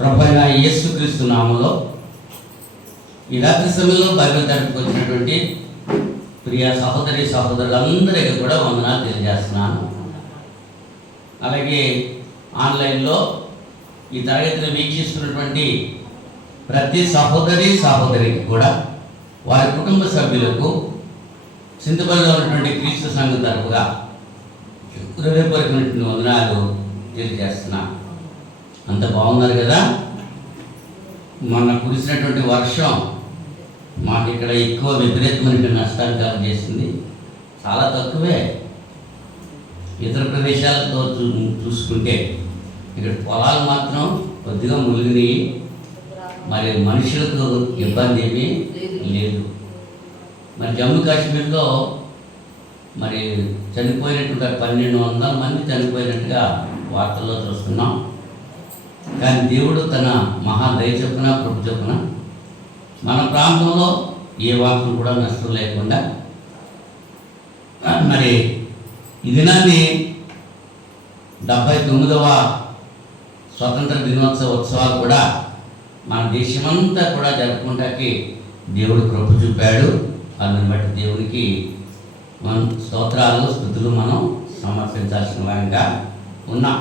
ప్రభువైన యేసుక్రీస్తు నామములో ఈ రాత్రి సమయంలో బైబిల్ తరపుకు వచ్చినటువంటి ప్రియ సహోదరి సహోదరులందరికీ కూడా వందనాలు తెలియజేస్తున్నాను. అలాగే ఆన్లైన్లో ఈ తరగతిని వీక్షిస్తున్నటువంటి ప్రతి సహోదరికి కూడా వారి కుటుంబ సభ్యులకు చింతపల్లిలో ఉన్నటువంటి క్రీస్తు సంఘం తరపుగా హృదయపూర్వకమైనటువంటి వందనాలు తెలియజేస్తున్నాను. అంత బాగున్నారు కదా? మొన్న కురిసినటువంటి వర్షం మాకు ఇక్కడ ఎక్కువ విపరీతమైన నష్టాలు కలుగజేసింది. చాలా తక్కువే ఇతర ప్రదేశాలతో చూసుకుంటే ఇక్కడ పొలాలు మాత్రం కొద్దిగా మునిగినాయి. మరి మనుషులకు ఇబ్బంది ఏమీ లేదు. మరి జమ్మూ కాశ్మీర్లో మరి చనిపోయినట్టుగా 1200 మంది చనిపోయినట్టుగా వార్తల్లో చూస్తున్నాం. కానీ దేవుడు తన మహాదయ చొప్పున కృప చొప్పున మన ప్రాంతంలో ఏ వార్తలు కూడా నష్టం లేకుండా మరి ఈ దినాన్ని 79వ స్వతంత్ర దినోత్సవ ఉత్సవాలు కూడా మన దేశమంతా కూడా జరుపుకుంటానికి దేవుడు కృప చూపాడు. అందుని బట్టి దేవునికి మనం స్తోత్రాలు స్తుతులు మనం సమర్పించాల్సిన వారంగా ఉన్నాం.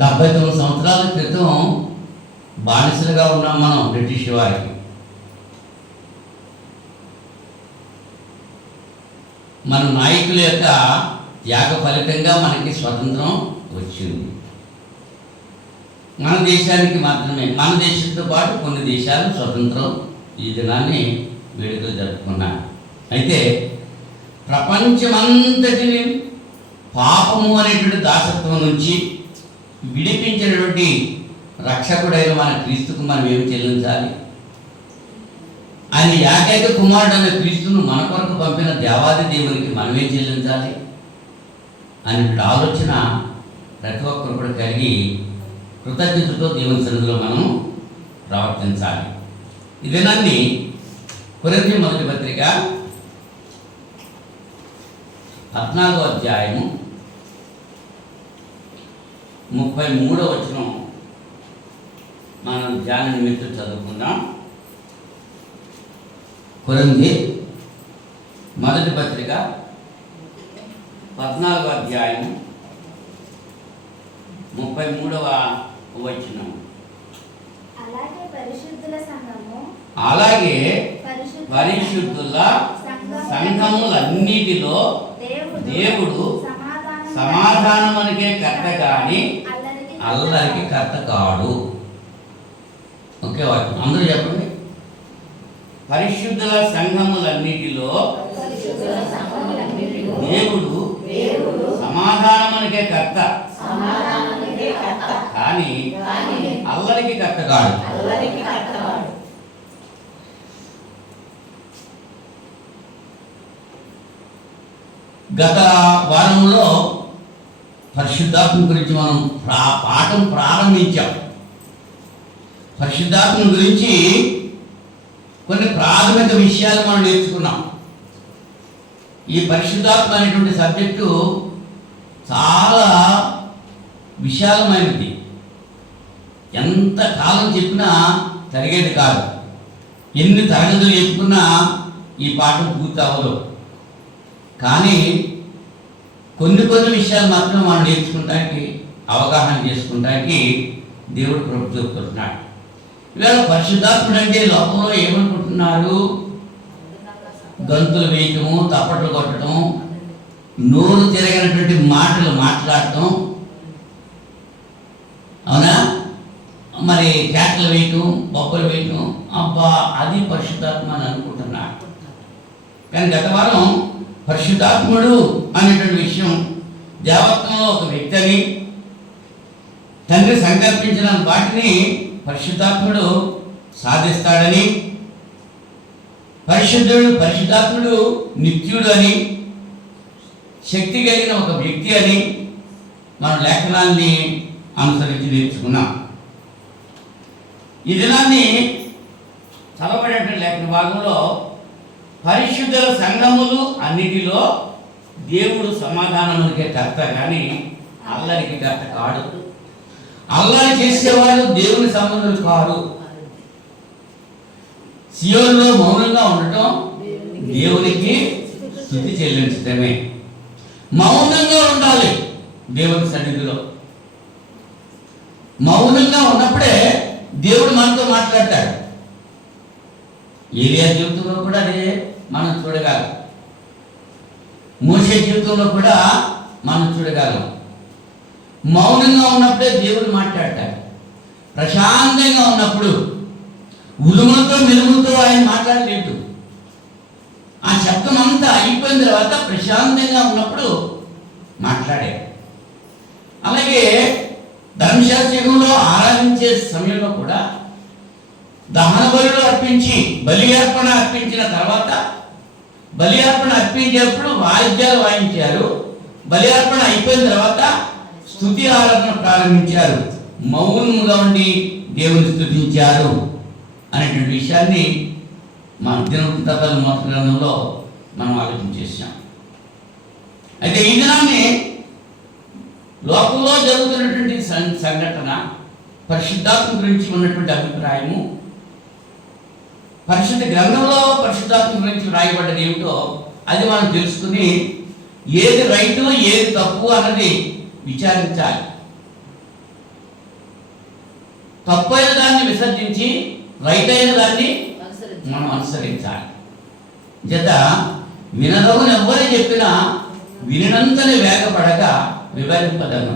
79 సంవత్సరాల క్రితం బానిసలుగా ఉన్నాం మనం బ్రిటిష్ వారికి. మన నాయకుల యొక్క త్యాగ ఫలితంగా మనకి స్వతంత్రం వచ్చింది. మన దేశానికి మాత్రమే, మన దేశంతో పాటు కొన్ని దేశాలు స్వతంత్రం ఈ దినాన్ని వేడుకలు జరుపుకున్నారు. అయితే ప్రపంచమంతటిని పాపము అనేటువంటి దాసత్వం నుంచి విడిపించినటువంటి రక్షకుడైన మన క్రీస్తుకు మనం ఏమి చెల్లించాలి? ఆయన ఏకైక కుమారుడు అనే క్రీస్తును మన కొరకు పంపిన దేవాది దేవునికి మనమే చెల్లించాలి అనే ఆలోచన ప్రతి ఒక్కరు కూడా కలిగి కృతజ్ఞతతో దేవుని సన్నిధిలో మనం ప్రవర్తించాలి. ఈ దినాన్ని కొరింథీ మొదటి పత్రిక 14వ అధ్యాయము 33వ వచనం మనం ధ్యాన నిమిత్తం చదువుకుందాం. కొరింథీ మొదటి పత్రిక 14వ అధ్యాయం 33వ వచనం. అలాగే పరిశుద్ధుల సంఘములన్నిటిలో దేవుడు సమాధానమునకే కర్త కాని అల్లరికి కర్త కాడు. ఓకే వాక్యం అందరూ చెప్పండి. పరిశుద్ధుల సంఘములన్నిటిలో దేవుడు సమాధానమునకే కర్త కానీ అల్లరికి కర్త కాడు. గత వారంలో పరిశుద్ధాత్మ గురించి మనం పాఠం ప్రారంభించాం. పరిశుద్ధాత్మ గురించి కొన్ని ప్రాథమిక విషయాలు మనం నేర్చుకున్నాం. ఈ పరిశుద్ధాత్మ అనేటువంటి సబ్జెక్టు చాలా విశాలమైనది. ఎంత కాలం చెప్పినా జరిగేది కాదు. ఎన్ని తరగతులు చెప్పుకున్నా ఈ పాఠం పూర్తి అవ్వదు. కానీ కొన్ని విషయాలు మాత్రం మనం నేర్చుకుంటానికి, అవగాహన చేసుకుంటానికి దేవుడు కృప చూపుతున్నాడు. ఇవాళ పరిశుద్ధాత్ముడు అంటే లోకంలో ఏమనుకుంటున్నారు? గంతులు వేయటము, తప్పట్లు కొట్టడం, నోరు తిరగనటువంటి మాటలు మాట్లాడటం, అవునా? మరి కేకలు వేయటం, బొబ్బలు వేయటం, అబ్బా అది పరిశుద్ధాత్మ అని అనుకుంటున్నాడు. కానీ గత వారం పరిశుద్ధాత్ముడు అనేటువంటి విషయం దేవత్వంలో ఒక వ్యక్తి అని, తండ్రి సంకల్పించిన వాటిని పరిశుద్ధాత్ముడు సాధిస్తాడని, పరిశుద్ధాత్ముడు నిత్యుడు అని, శక్తి కలిగిన ఒక వ్యక్తి అని మనం లేఖనాన్ని అనుసరించి నేర్చుకున్నాం. ఈ దినాన్ని చదవబడేటువంటి లేఖన భాగంలో పరిశుద్ధుల సంఘములు అన్నిటిలో దేవుడు సమాధానమునికే కర్త కానీ అల్లరికి కర్త కాడు. అల్లరి చేసేవారు దేవుని సంబంధులు కారు. సియోనులో మౌనంగా ఉండటం దేవునికి స్తుతి చెల్లించడమే. మౌనంగా ఉండాలి దేవుని సన్నిధిలో. మౌనంగా ఉన్నప్పుడే దేవుడు మనతో మాట్లాడతాడు. ఏలియా జీవితంలో కూడా అదే మనం చూడగలం. మోషే జీవితంలో కూడా మనం చూడగలం. మౌనంగా ఉన్నప్పుడే దేవుడు మాట్లాడతాడు. ప్రశాంతంగా ఉన్నప్పుడు ఉరుములతో మెరుములతో ఆయన మాట్లాడలేదు. ఆ శబ్దం అంతా అయిపోయిన తర్వాత ప్రశాంతంగా ఉన్నప్పుడు మాట్లాడాడు. అలాగే ధర్మశాస్త్రంలో ఆరాధించే సమయంలో కూడా దహన బలులు అర్పించి బలి అర్పణ అర్పించిన తర్వాత, బలి అర్పణ అర్పించేప్పుడు వాయిద్యాలు వాయించారు. బలి అర్పణ అయిపోయిన తర్వాత స్తుతి ఆరాధన ప్రారంభించారు. మౌనంగా ఉండి దేవుని స్తుతించారు అనేటువంటి విషయాన్ని మన దినవృత్తాంతాల మొదటి గ్రంథంలో మనం ఆలోచన చేశాం. అయితే ఈ దినాన్ని లోకంలో జరుగుతున్నటువంటి సంఘటన, పరిశుద్ధాత్మ గురించి ఉన్నటువంటి అభిప్రాయము, పరిశుద్ధ గ్రంథంలో పరిశుద్ధాత్మ గురించి వ్రాయబడ్డది ఏమిటో అది మనం తెలుసుకుని ఏది రైటు ఏది తప్పు అన్నది విచారించాలి. తప్పు అయిన దాన్ని విసర్జించి రైట్ అయిన దాన్ని మనం అనుసరించాలి. జత వినదవుని ఎవ్వరు చెప్పినా వినంతని వేగపడక వివరింపదను.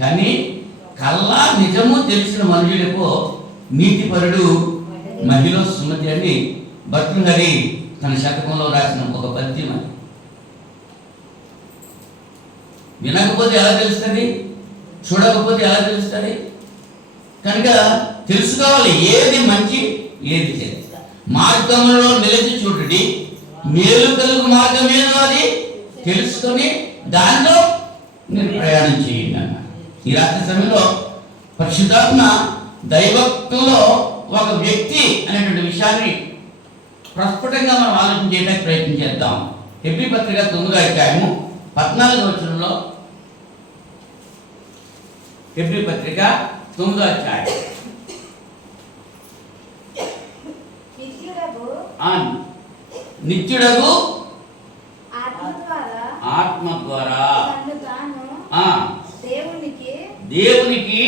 కానీ కల్లా నిజము తెలిసిన మనుషులకు నీతిపరుడు మహిళ సుమతి అని భర్తృహరి తన శతకంలో రాసిన ఒక పద్యం. అది వినకపోతే ఎలా తెలుస్తుంది? చూడకపోతే ఎలా తెలుస్తుంది? కనుక తెలుసుకోవాలి ఏది మంచి ఏది చెడు. మార్గంలో నిలిచి చూడండి, మేలు కలుగు మార్గం ఏదో అది తెలుసుకొని దానిలో మీరు ప్రయాణం చేయండి అన్న. ఈ రాత్రి సమయంలో పరిశుద్ధాత్మ దైవత్వంలో ఒక వ్యక్తి అనేటువంటి విషయాన్ని ప్రస్ఫుటంగా మనం ఆలోచన చేయడానికి ప్రయత్నం చేద్దాం. హెబ్రీ పత్రిక 9వ అధ్యాయము 14వ వచనంలో, హెబ్రీ పత్రిక 9వ అధ్యాయం నిత్యుడగు ఆత్మ ద్వారా దేవునికి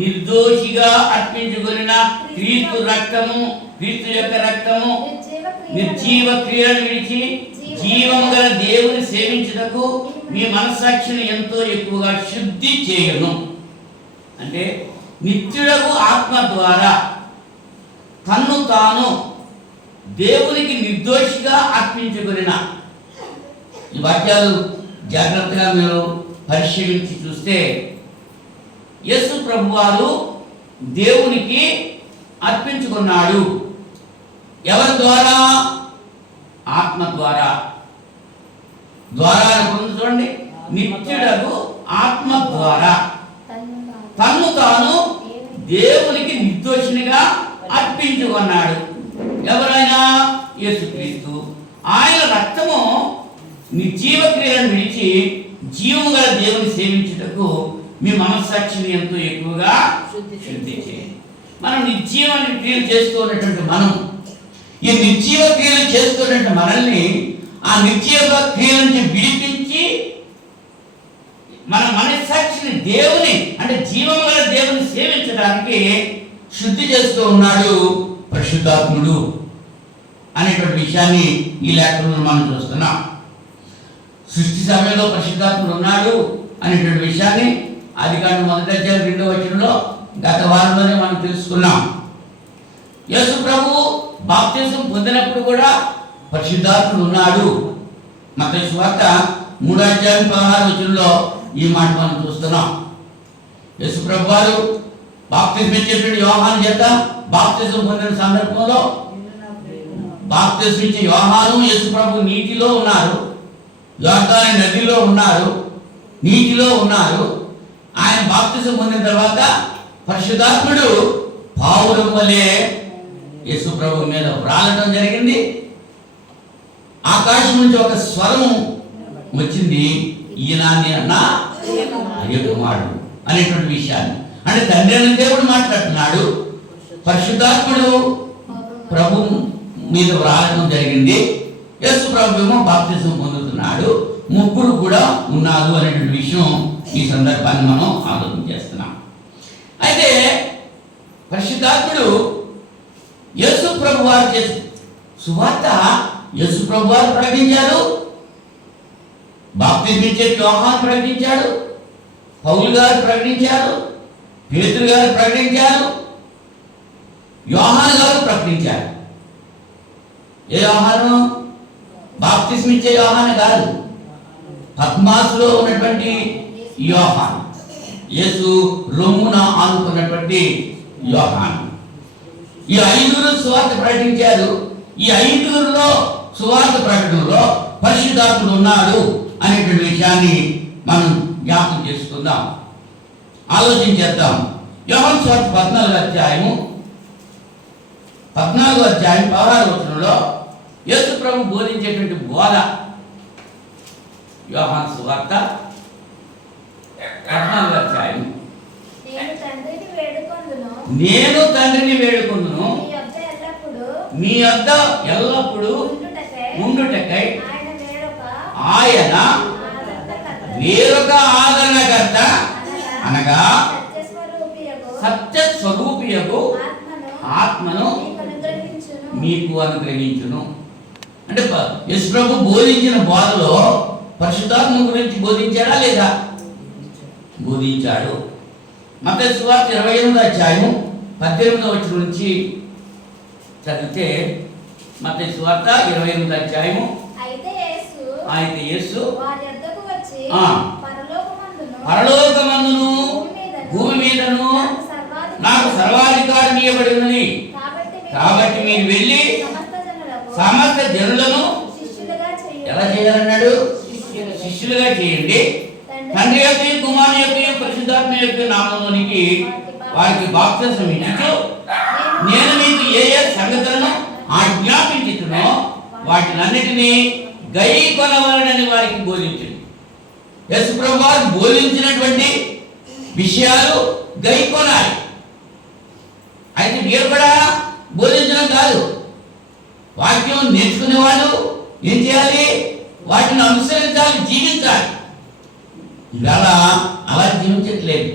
నిర్దోషిగా అర్పించుకొనిన క్రీస్తు రక్తము, క్రీస్తు యొక్క రక్తము నిర్జీవ క్రియలను విడిచి జీవము గల దేవుని సేవించుటకు మీ మనస్సాక్షిని ఎంతో ఎక్కువగా శుద్ధి చేయను. అంటే నిత్యుడగు ఆత్మ ద్వారా తన్ను తాను దేవునికి నిర్దోషిగా అర్పించుకొనిన. ఈ వాక్యాలు జాగ్రత్తగా మీరు పరిశీలించి చూస్తే యేసు ప్రభువారు దేవునికి అర్పించుకున్నాడు. ఎవరి ద్వారా? ఆత్మ ద్వారా. ద్వారా చూడండి, నిత్యుడకు ఆత్మ ద్వారా తన్ను తాను దేవునికి నిర్దోషినిగా అర్పించుకున్నాడు. ఎవరైనా? యేసుక్రీస్తు. ఆయన రక్తము నిర్జీవ క్రియలను విడిచి జీవము గల దేవుని సేవించుటకు మీ మనస్సాక్షిని ఎంతో ఎక్కువగా శుద్ధి చేయండి. మనం నిర్జీవ క్రియలు చేస్తున్నటువంటి మనం, ఈ నిర్జీవ క్రియలు చేస్తున్నటువంటి మనల్ని ఆ నిర్జీవ క్రియల నుంచి విడిపించి మన మనస్సాక్షిని దేవుని అంటే జీవము గల దేవుని సేవించడానికి శుద్ధి చేస్తూ ఉన్నాడు పరిశుద్ధాత్ముడు అనేటువంటి విషయాన్ని ఈ లేఖనంలో మనం చూస్తున్నాం. సృష్టి సమయంలో పరిశుద్ధాత్ముడు ఉన్నాడు అనేటువంటి విషయాన్ని ఆదికాండం 1వ అధ్యాయం 2వ వచనంలో గత వారంలోనే మనం తెలుసుకున్నాం. యేసు ప్రభు బాప్తిసం పొందినప్పుడు కూడా పరిశుద్ధాత్ముడు ఉన్నాడు. మత్తయి సువార్త 3వ అధ్యాయం 16వ వచనంలో ఈ మాట మనం చూస్తున్నాం. యేసు ప్రభు వారు బాప్తిసం ఇచ్చేటువంటి యోహాను చేత బాప్తిసం పొందిన సందర్భంలో బాప్తిసం ఇచ్చే యోహాను యేసు ప్రభు నీటిలో ఉన్నారు, యోర్దాను నదిలో ఉన్నారు, నీటిలో ఉన్నారు. ఆయన బాప్తిసం పొందిన తర్వాత పరిశుద్ధాత్ముడు పావురం వలె యేసు ప్రభు మీద వ్రాలటం జరిగింది. ఆకాశం నుంచి ఒక స్వరం వచ్చింది, ఈయన అన్న అయ్య కుమారుడు. అనేటువంటి విషయాన్ని. అంటే తండ్రి అనే దేవుడు మాట్లాడుతున్నాడు, పరిశుద్ధాత్ముడు ప్రభు మీద రావడం జరిగింది, యేసు ప్రభు ఏమో బాప్తిజం పొందుతున్నాడు, ముగ్గురు కూడా ఉన్నారు అనేటువంటి విషయం ఈ సందర్భాన్ని మనం ఆలోచన చేస్తున్నాం. అయితే పరిశుద్ధాత్ముడు యేసు ప్రభు వారు చేసిన సువార్త యేసు ప్రభు వారు ప్రకటించారు, బాప్తిజం ఇచ్చే యోహాను ప్రకటించాడు, పౌలు గారు ప్రకటించారు, పేతురు గారు ప్రకటించారు, యోహాను గారు ప్రకటించారు. ఏ యోహాను? బాప్తిజం ఇచ్చే యోహాను కాదు, పద్మాసులో ఉన్నటువంటి యోహాను, యేసు రొమ్మున ఆనుకున్నటువంటి యోహాను. ఈ ఐదుగురు సువార్త ప్రకటించారు. ఈ ఐదుగురులో సువార్త ప్రకటనలో పరిశుద్ధాత్ముడు ఉన్నాడు అనేటువంటి విషయాన్ని మనం జ్ఞాపకం చేసుకుందాం, ఆలోచించేద్దాం. యోహాను సువార్త 14వ అధ్యాయం 16వ వచనంలో యేసు ప్రభు బోధించేటువంటి బోధ. యోహాను సువార్త 14వ అధ్యాయం. నేను తండ్రిని వేడుకొందును, మీ వద్ద ఎల్లప్పుడూ ఉండుటకై ఆయన వేరొక ఆదరణకర్త అనగా సత్య స్వరూపియగు ఆత్మను మీకు అనుగ్రహించును. అంటే యేసు ప్రభు బోధించిన బోధలో పరిశుద్ధాత్మ గురించి బోధించాడా లేదా? బోధించాడు. మత్తయి సువార్త 28వ అధ్యాయం 18వ వచనం నుంచి చదివితే, మత్తయి సువార్త 28వ అధ్యాయము. అయితే యేసు పరలోకమందును భూమి మీదను నాకు సర్వాధికారం ఇవ్వబడి ఉన్నది, కాబట్టి మీరు వెళ్ళి సమస్త జనులను ఎలా చేయాలన్నాడు? శిష్యులుగా చేయండి, తండ్రి యొక్క కుమారు యొక్క పరిశుద్ధాత్మ యొక్క నామములోనికి వారికి బాప్తిసం ఇచ్చుచు నేను మీకు ఏ ఏ సంగతులను ఆజ్ఞాపించుతునో వాటినన్నిటినీ గైకొనవలెనని వారికి బోధించండి. యేసు ప్రభువు వారు బోధించినటువంటి విషయాలు గైకొనాలి. అయితే మీరు కూడా బోధించడం కాదు, వాక్యం నేర్చుకునే వాళ్ళు ఏం చేయాలి? వాటిని అనుసరించాలి, జీవించాలి. ఇవాళ అలా జీవించట్లేదు.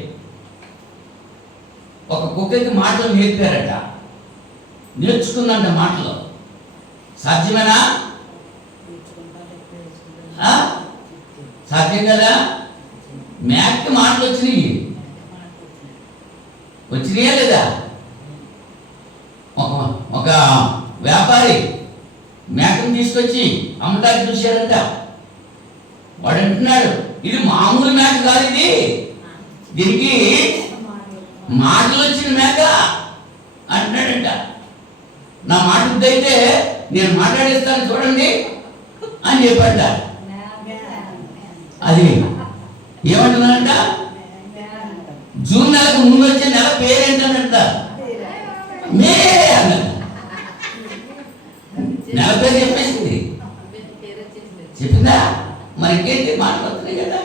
ఒక కుక్కకి మాటలు నేర్పారట, నేర్చుకుందంట మాటలు. సాధ్యమేనా? సాధ్యం కదా? మేకకి మాటలు వచ్చినాయా లేదా? ఒక వ్యాపారి మేకను తీసుకొచ్చి అమ్మటానికి చూశాడంట. వాడు అంటున్నాడు, ఇది మామూలు మేక కాదు, దీనికి మాటలు వచ్చిన మేక అంటున్నాడంట. నా మాట అయితే నేను మాట్లాడేస్తాను చూడండి అని చెప్పంట. అది ఏమంటున్నాడంట? జూన్ నెలకు ముందు వచ్చే నెల పేరేంటంట? మే అన్నది. నెల పేరు చెప్పేసింది, చెప్పిందా? మరి ఇంకేంటి మాట్లాడుతున్నాయి కదా.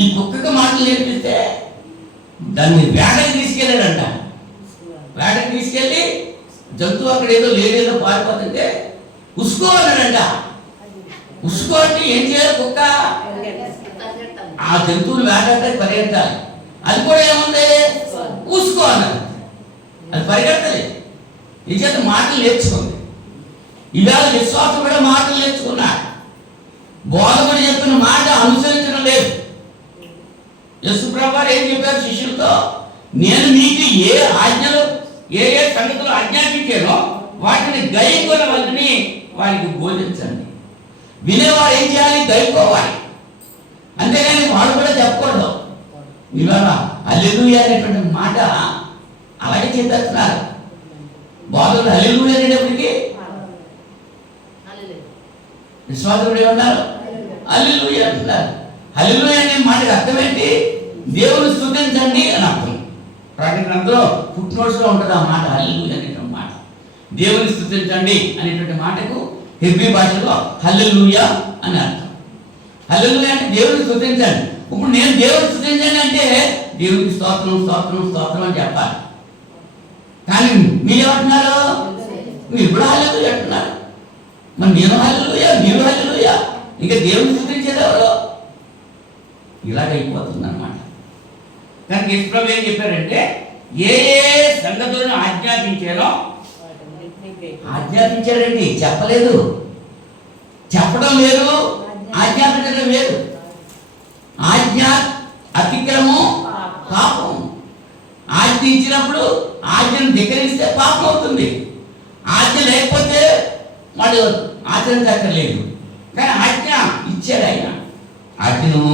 ఈ కుక్కకి మాటలు నేర్పిస్తే దాన్ని వేటకి తీసుకెళ్ళాడంట. వేటకి తీసుకెళ్ళి జంతువు అక్కడ ఏదో లేదేదో పారిపోతుంటే ఉసుకో అన్నాడంట. ఉసుకో అంటే ఏం చేయాలి? కుక్క ఆ జంతువులు వేటాడటానికి పరిగెత్తాలి. అది కూడా ఏముంది? ఉసుకో అన్నది. అది పరిగెత్తలేదు. ఈ చేత మాటలు నేర్చుకుంది. ఇవాళ విశ్వాసం కూడా మాటలు నేర్చుకున్నాడు. బోధకుడు చెప్పిన మాట అనుసరించడం లేదు. యేసు ప్రభువు ఏం చెప్పారు శిష్యులతో? నేను మీకు ఏ ఆజ్ఞలు ఏ ఏ సంగతులు ఆజ్ఞాపించానో వాటిని గైకొనవలెనని వారికి బోధించండి. వినేవాడు ఏం చేయాలి? గైకోవాలి. అంతేగాని వాడు కూడా చెప్పకూడదు. ఇవాళ హల్లెలూయా అనేటువంటి మాట అలాగే చేస్తున్నారు. బోధకుడు హల్లెలూయా అనేటప్పటికీ విశ్వాసుడు ఏమన్నారు? హల్లెలూయా అంటున్నారు. హల్లెలూయా అనే మాటకి అర్థం ఏంటి? దేవుని స్తుతించండి అని అర్థం. ప్రకటనలో ఫుట్ నోట్స్ లో ఉంటుంది ఆ మాట, హల్లెలూయా అనేటువంటి మాట. దేవుని స్తుతించండి అనేటువంటి మాటకు హెబ్రీ భాషలో హల్లెలూయా అని అర్థం. హల్లెలూయా అంటే దేవుని స్తుతించండి. ఇప్పుడు నేను దేవుడు స్తుతించండి అంటే దేవుడికి స్తోత్రం స్తోత్రం స్తోత్రం అని చెప్పాలి. కానీ మీరేమంటున్నారు? మీరు కూడా హల్లెలూయా అంటున్నారు. మరి నేను హల్లెలూయా, మీరు హల్లెలూయా, ఇంకా దేవుడిని స్తుతించేది ఎవరు? ఇలాగైపోతుంది అన్నమాట. కనుక యేసుప్రభువు ఏం చెప్పారంటే, ఏ ఏ సంగతులను ఆజ్ఞాపించారో, ఆజ్ఞాపించారండి, చెప్పలేదు. చెప్పడం వేరు, ఆజ్ఞాపించడం వేరు. ఆజ్ఞ అతిక్రమం పాపం. ఆజ్ఞ ఇచ్చినప్పుడు ఆజ్ఞను ధిక్కరిస్తే పాపం అవుతుంది. ఆజ్ఞ లేకపోతే వాడు ఆచరించక్కర్లేదు. కానీ ఆజ్ఞ ఇచ్చాడు ఆయన, ఆజ్ఞను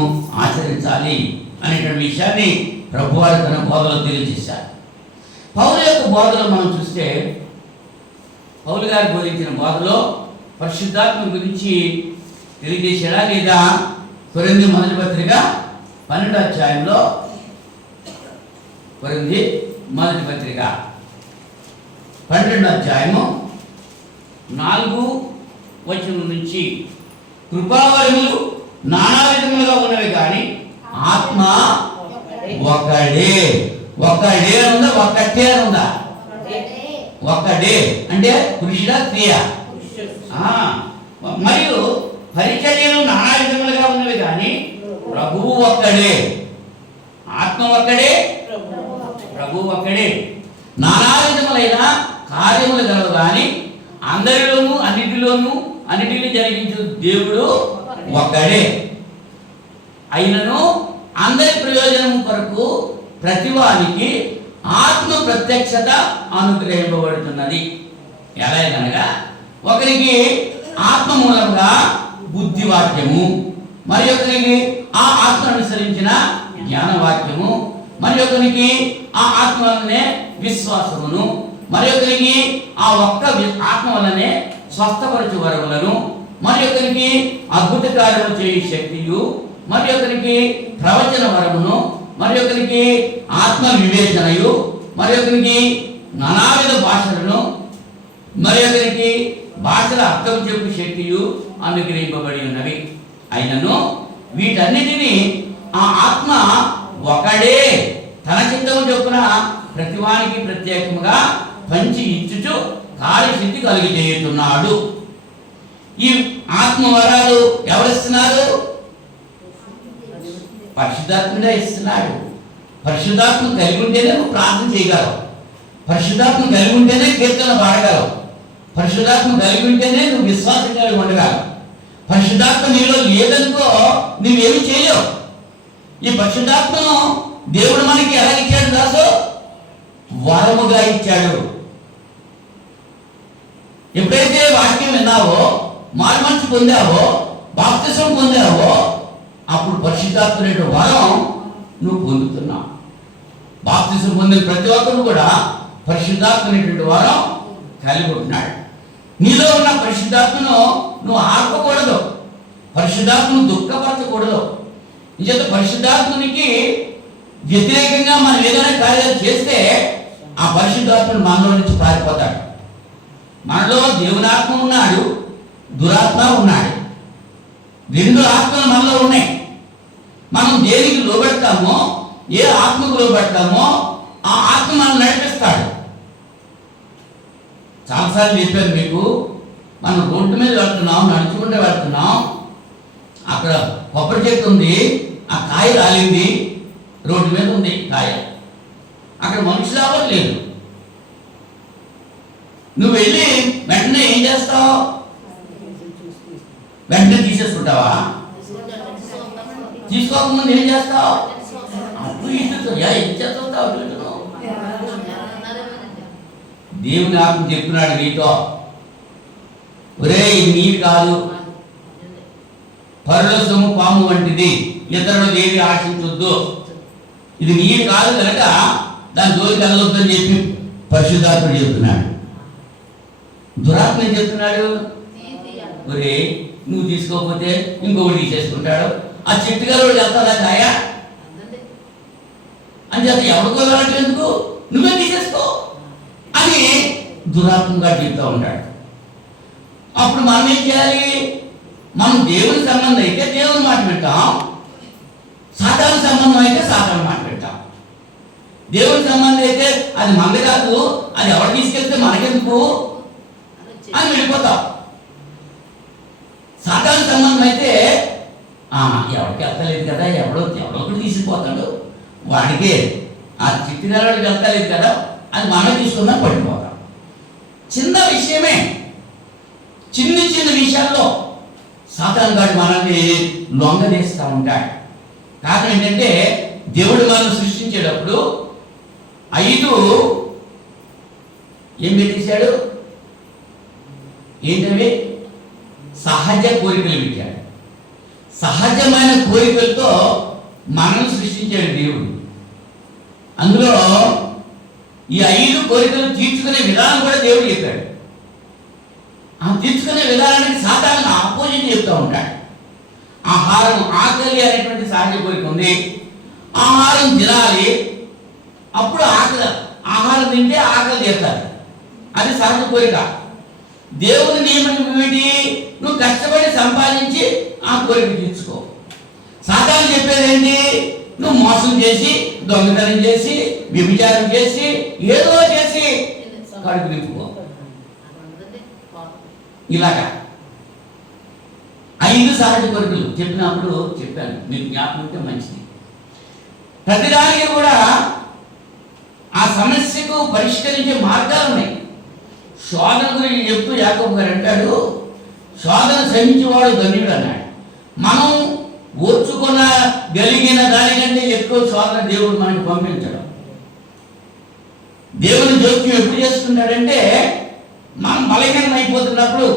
ఆచరించాలి అనేటువంటి విషయాన్ని ప్రభువారు తన బోధలో తెలియజేశారు. పౌలు యొక్క బోధలో మనం చూస్తే, పౌలు గారు బోధించిన బోధలో పరిశుద్ధాత్మ గురించి తెలియజేశాడా లేదా? కొరింథీ మొదటి పత్రిక 12వ అధ్యాయంలో, కొరింథీ మొదటి పత్రిక 12వ అధ్యాయము 4వ వచనం నుంచి, కృపావరములు నానా విధములుగా ఉన్నవి కానీ ఆత్మ ఒకడే. ఒకడే ఉందా? ఒక్కటే ఉందా? ఒక్కడే అంటే పురుషుడా స్త్రీయా? మరియు పరిచర్యలు నానా విధములుగా ఉన్నవి కానీ ప్రభువు ఒక్కడే. ఆత్మ ఒక్కడే, ప్రభువు ఒక్కడే. నానా విధములైన కార్యములు గలవు కానీ అందరిలోనూ అన్నిటిని జరిగించు దేవుడు ఒక్కడే. అయినను అందరి ప్రయోజనం కొరకు ప్రతివానికి ఆత్మ ప్రత్యక్షత అనుగ్రహింపబడుతున్నది. ఎలాగనగా, ఒకరికి ఆత్మ మూలంగా బుద్ధివాక్యము, మరి ఒకరికి ఆ ఆత్మ అనుసరించిన జ్ఞానవాక్యము, మరి ఒకరికి ఆ ఆత్మ వల్లనే విశ్వాసమును, మరి ఒకరికి ఆ ఒక్క ఆత్మ వల్లనే స్వస్థపరచు వరములను, మరి ఒకరికి అద్భుత కార్యములు చేయు శక్తియు, మరి ఒకరికి ప్రవచన వరమును, మరి ఒకరికి ఆత్మ వివేచనయు, మరి ఒకరికి నానావిధ భాషలను, మరి ఒకరికి భాషల అర్థం చెప్పు శక్తియు అనుగ్రహింపబడి ఉన్నవి. అయినను వీటన్నిటినీ ఆ ఆత్మ ఒకడే తన చిత్తము చొప్పున ప్రతివానికి ప్రత్యేకముగా పంచి ఇచ్చుచు కార్యసిద్ధి కలిగజేయుతున్నాడు. ఈ ఆత్మ వరాలు ఎవరిస్తున్నారు? పరిశుద్ధాత్ముడే ఇస్తున్నాడు. పరిశుద్ధాత్మ కలిగి ఉంటేనే నువ్వు ప్రార్థన చేయగలవు. పరిశుద్ధాత్మ కలిగి ఉంటేనే కీర్తన పాడగలవు. పరిశుద్ధాత్మ కలిగి ఉంటేనే నువ్వు విశ్వాసం కలిగి ఉండగలవు. పరిశుద్ధాత్మ నీలో లేదనుకో నువ్వేమి చేయలేవు. ఈ పరిశుద్ధాత్మను దేవుడు మనకి ఎలా ఇచ్చాడు దాసు? వరముగా ఇచ్చాడు. ఎప్పుడైతే వాక్యం విన్నావో, మారుమనసు పొందావో, బాప్తిసం పొందావో, అప్పుడు పరిశుద్ధాత్మ వరం నువ్వు పొందుతున్నావు. బాప్తిసం పొందిన ప్రతి ఒక్కరు కూడా పరిశుద్ధాత్మ వరం కలిగి ఉంటున్నాడు. నీలో ఉన్న పరిశుద్ధాత్మను నువ్వు ఆర్పకూడదు, పరిశుద్ధాత్మను దుఃఖపరచకూడదు. నిజంగా పరిశుద్ధాత్మనికి వ్యతిరేకంగా మనం ఏదైనా కార్యాలు చేస్తే ఆ పరిశుద్ధాత్మను మనలో నుంచి పారిపోతాడు. మనలో దేవునాత్మ ఉన్నాడు, దురాత్మ ఉన్నాడు. రెండు ఆత్మలు మనలో ఉన్నాయి. మనం దేనికి లోబెడతామో, ఏ ఆత్మకు లోబెడతామో ఆ ఆత్మ మనం నడిపిస్తాడు. చాలాసార్లు చెప్పాను మీకు, మనం రోడ్డు మీద వెళ్తున్నాం, నడుచుకుంటే వెళ్తున్నాం, అక్కడ కొబ్బరి చెట్టు ఉంది, ఆ కాయ రాలింది, రోడ్డు మీద ఉంది కాయ, అక్కడ మనుషులు ఎవరు లేదు. నువ్వు వెళ్ళి వెంటనే ఏం చేస్తావు? వెంటనే తీసేసుకుంటావా? తీసుకోకముందు ఏం చేస్తావు? అటు ఇటు ఏం చేస్తావు? దేవుని ఆత్మ చెప్తున్నాడు నీతో, ఒరే ఇది నీరు కాదు, పరుల సొమ్ము పాము వంటిది, ఇతరులు ఏది ఆశించొద్దు, ఇది నీరు కాదు కనుక దాని జోలికి వెళ్ళొద్దని చెప్పి పరిశుద్ధాత్ముడు చెప్తున్నాడు. దురాత్మ ఏం చెప్తున్నాడు? ఒరే నువ్వు తీసుకోకపోతే ఇంకొకటి తీసేసుకుంటాడు, ఆ చెట్టుగారు వెళ్తాదా కాయ అని చెప్పి ఎవరికో వెళ్ళటం ఎందుకు, నువ్వే తీసేసుకో అని దురాత్మగా చెప్తూ ఉంటాడు. అప్పుడు మనం ఏం చేయాలి? మనం దేవుని సంబంధం అయితే దేవుని మాట వింటాం, సాతాను సంబంధం అయితే సాతాను మాట పెట్టాం, దేవుడి సంబంధం అయితే అది మంద కాదు, అది ఎవరు తీసుకెళ్తే మనకెందుకు అని వెళ్ళిపోతాం. సాతాను సంబంధం అయితే ఎవరికి వెళ్తలేదు కదా, ఎవడో ఒకటి తీసుకుపోతాడు, వాడికే ఆ చిట్టినవాడికి వెళ్తలేదు కదా అది మనం తీసుకున్నా పడిపోతాం. చిన్న విషయమే, చిన్న చిన్న విషయాల్లో సాతాను గాడు మనల్ని లొంగదీస్తూ ఉంటాడు. కారణం ఏంటంటే దేవుడు మనల్ని సృష్టించేటప్పుడు 5 ఏం పెట్టేశాడు? ఏంటవి? సహజ కోరికలు పెట్టాడు. సహజమైన కోరికలతో మనల్ని సృష్టించాడు దేవుడు. అందులో ఈ 5 కోరికలు తీర్చుకునే విధానం కూడా దేవుడు చెప్పాడు. ఆ తీర్చుకునే విధానానికి సాధారణ ఆపోజిట్ చెప్తూ ఉంటాడు. ఆహారం, ఆకలి అనేటువంటి సహజ కోరిక ఉంది. ఆహారం తినాలి, అప్పుడు ఆహారం తింటే ఆకలి తీరుతుంది, అది సహజ కోరిక. దేవుని నియమం ఏమిటి? నువ్వు కష్టపడి సంపాదించి ఆ కోరిక తీర్చుకో. సాతాను చెప్పేది ఏంటి? నువ్వు మోసం చేసి, దొంగతనం చేసి, వ్యభిచారం చేసి, ఏదో చేసి కడుపు నింపుకో. ఇలాగా 5 సహజ కోరికలు చెప్పినప్పుడు చెప్పాను, మీరు జ్ఞాపకం ఉంటే మంచిది. ప్రతిదానికి కూడా ఆ సమస్యకు పరిష్కరించే మార్గాలు ఉన్నాయి. శోధన గురించి చెప్తూ యాకోబు గారు అంటాడు, శోధన సహించేవాడు ధన్యుడు అన్నాడు. మనం ఓర్చుకొనగలిగిన దానికంటే ఎక్కువ శోధన దేవుడు మనకు పంపించడం. దేవుని జోక్యం ఎప్పుడు చేసుకుంటాడంటే మనం బలహీనం అయిపోతున్నప్పుడు,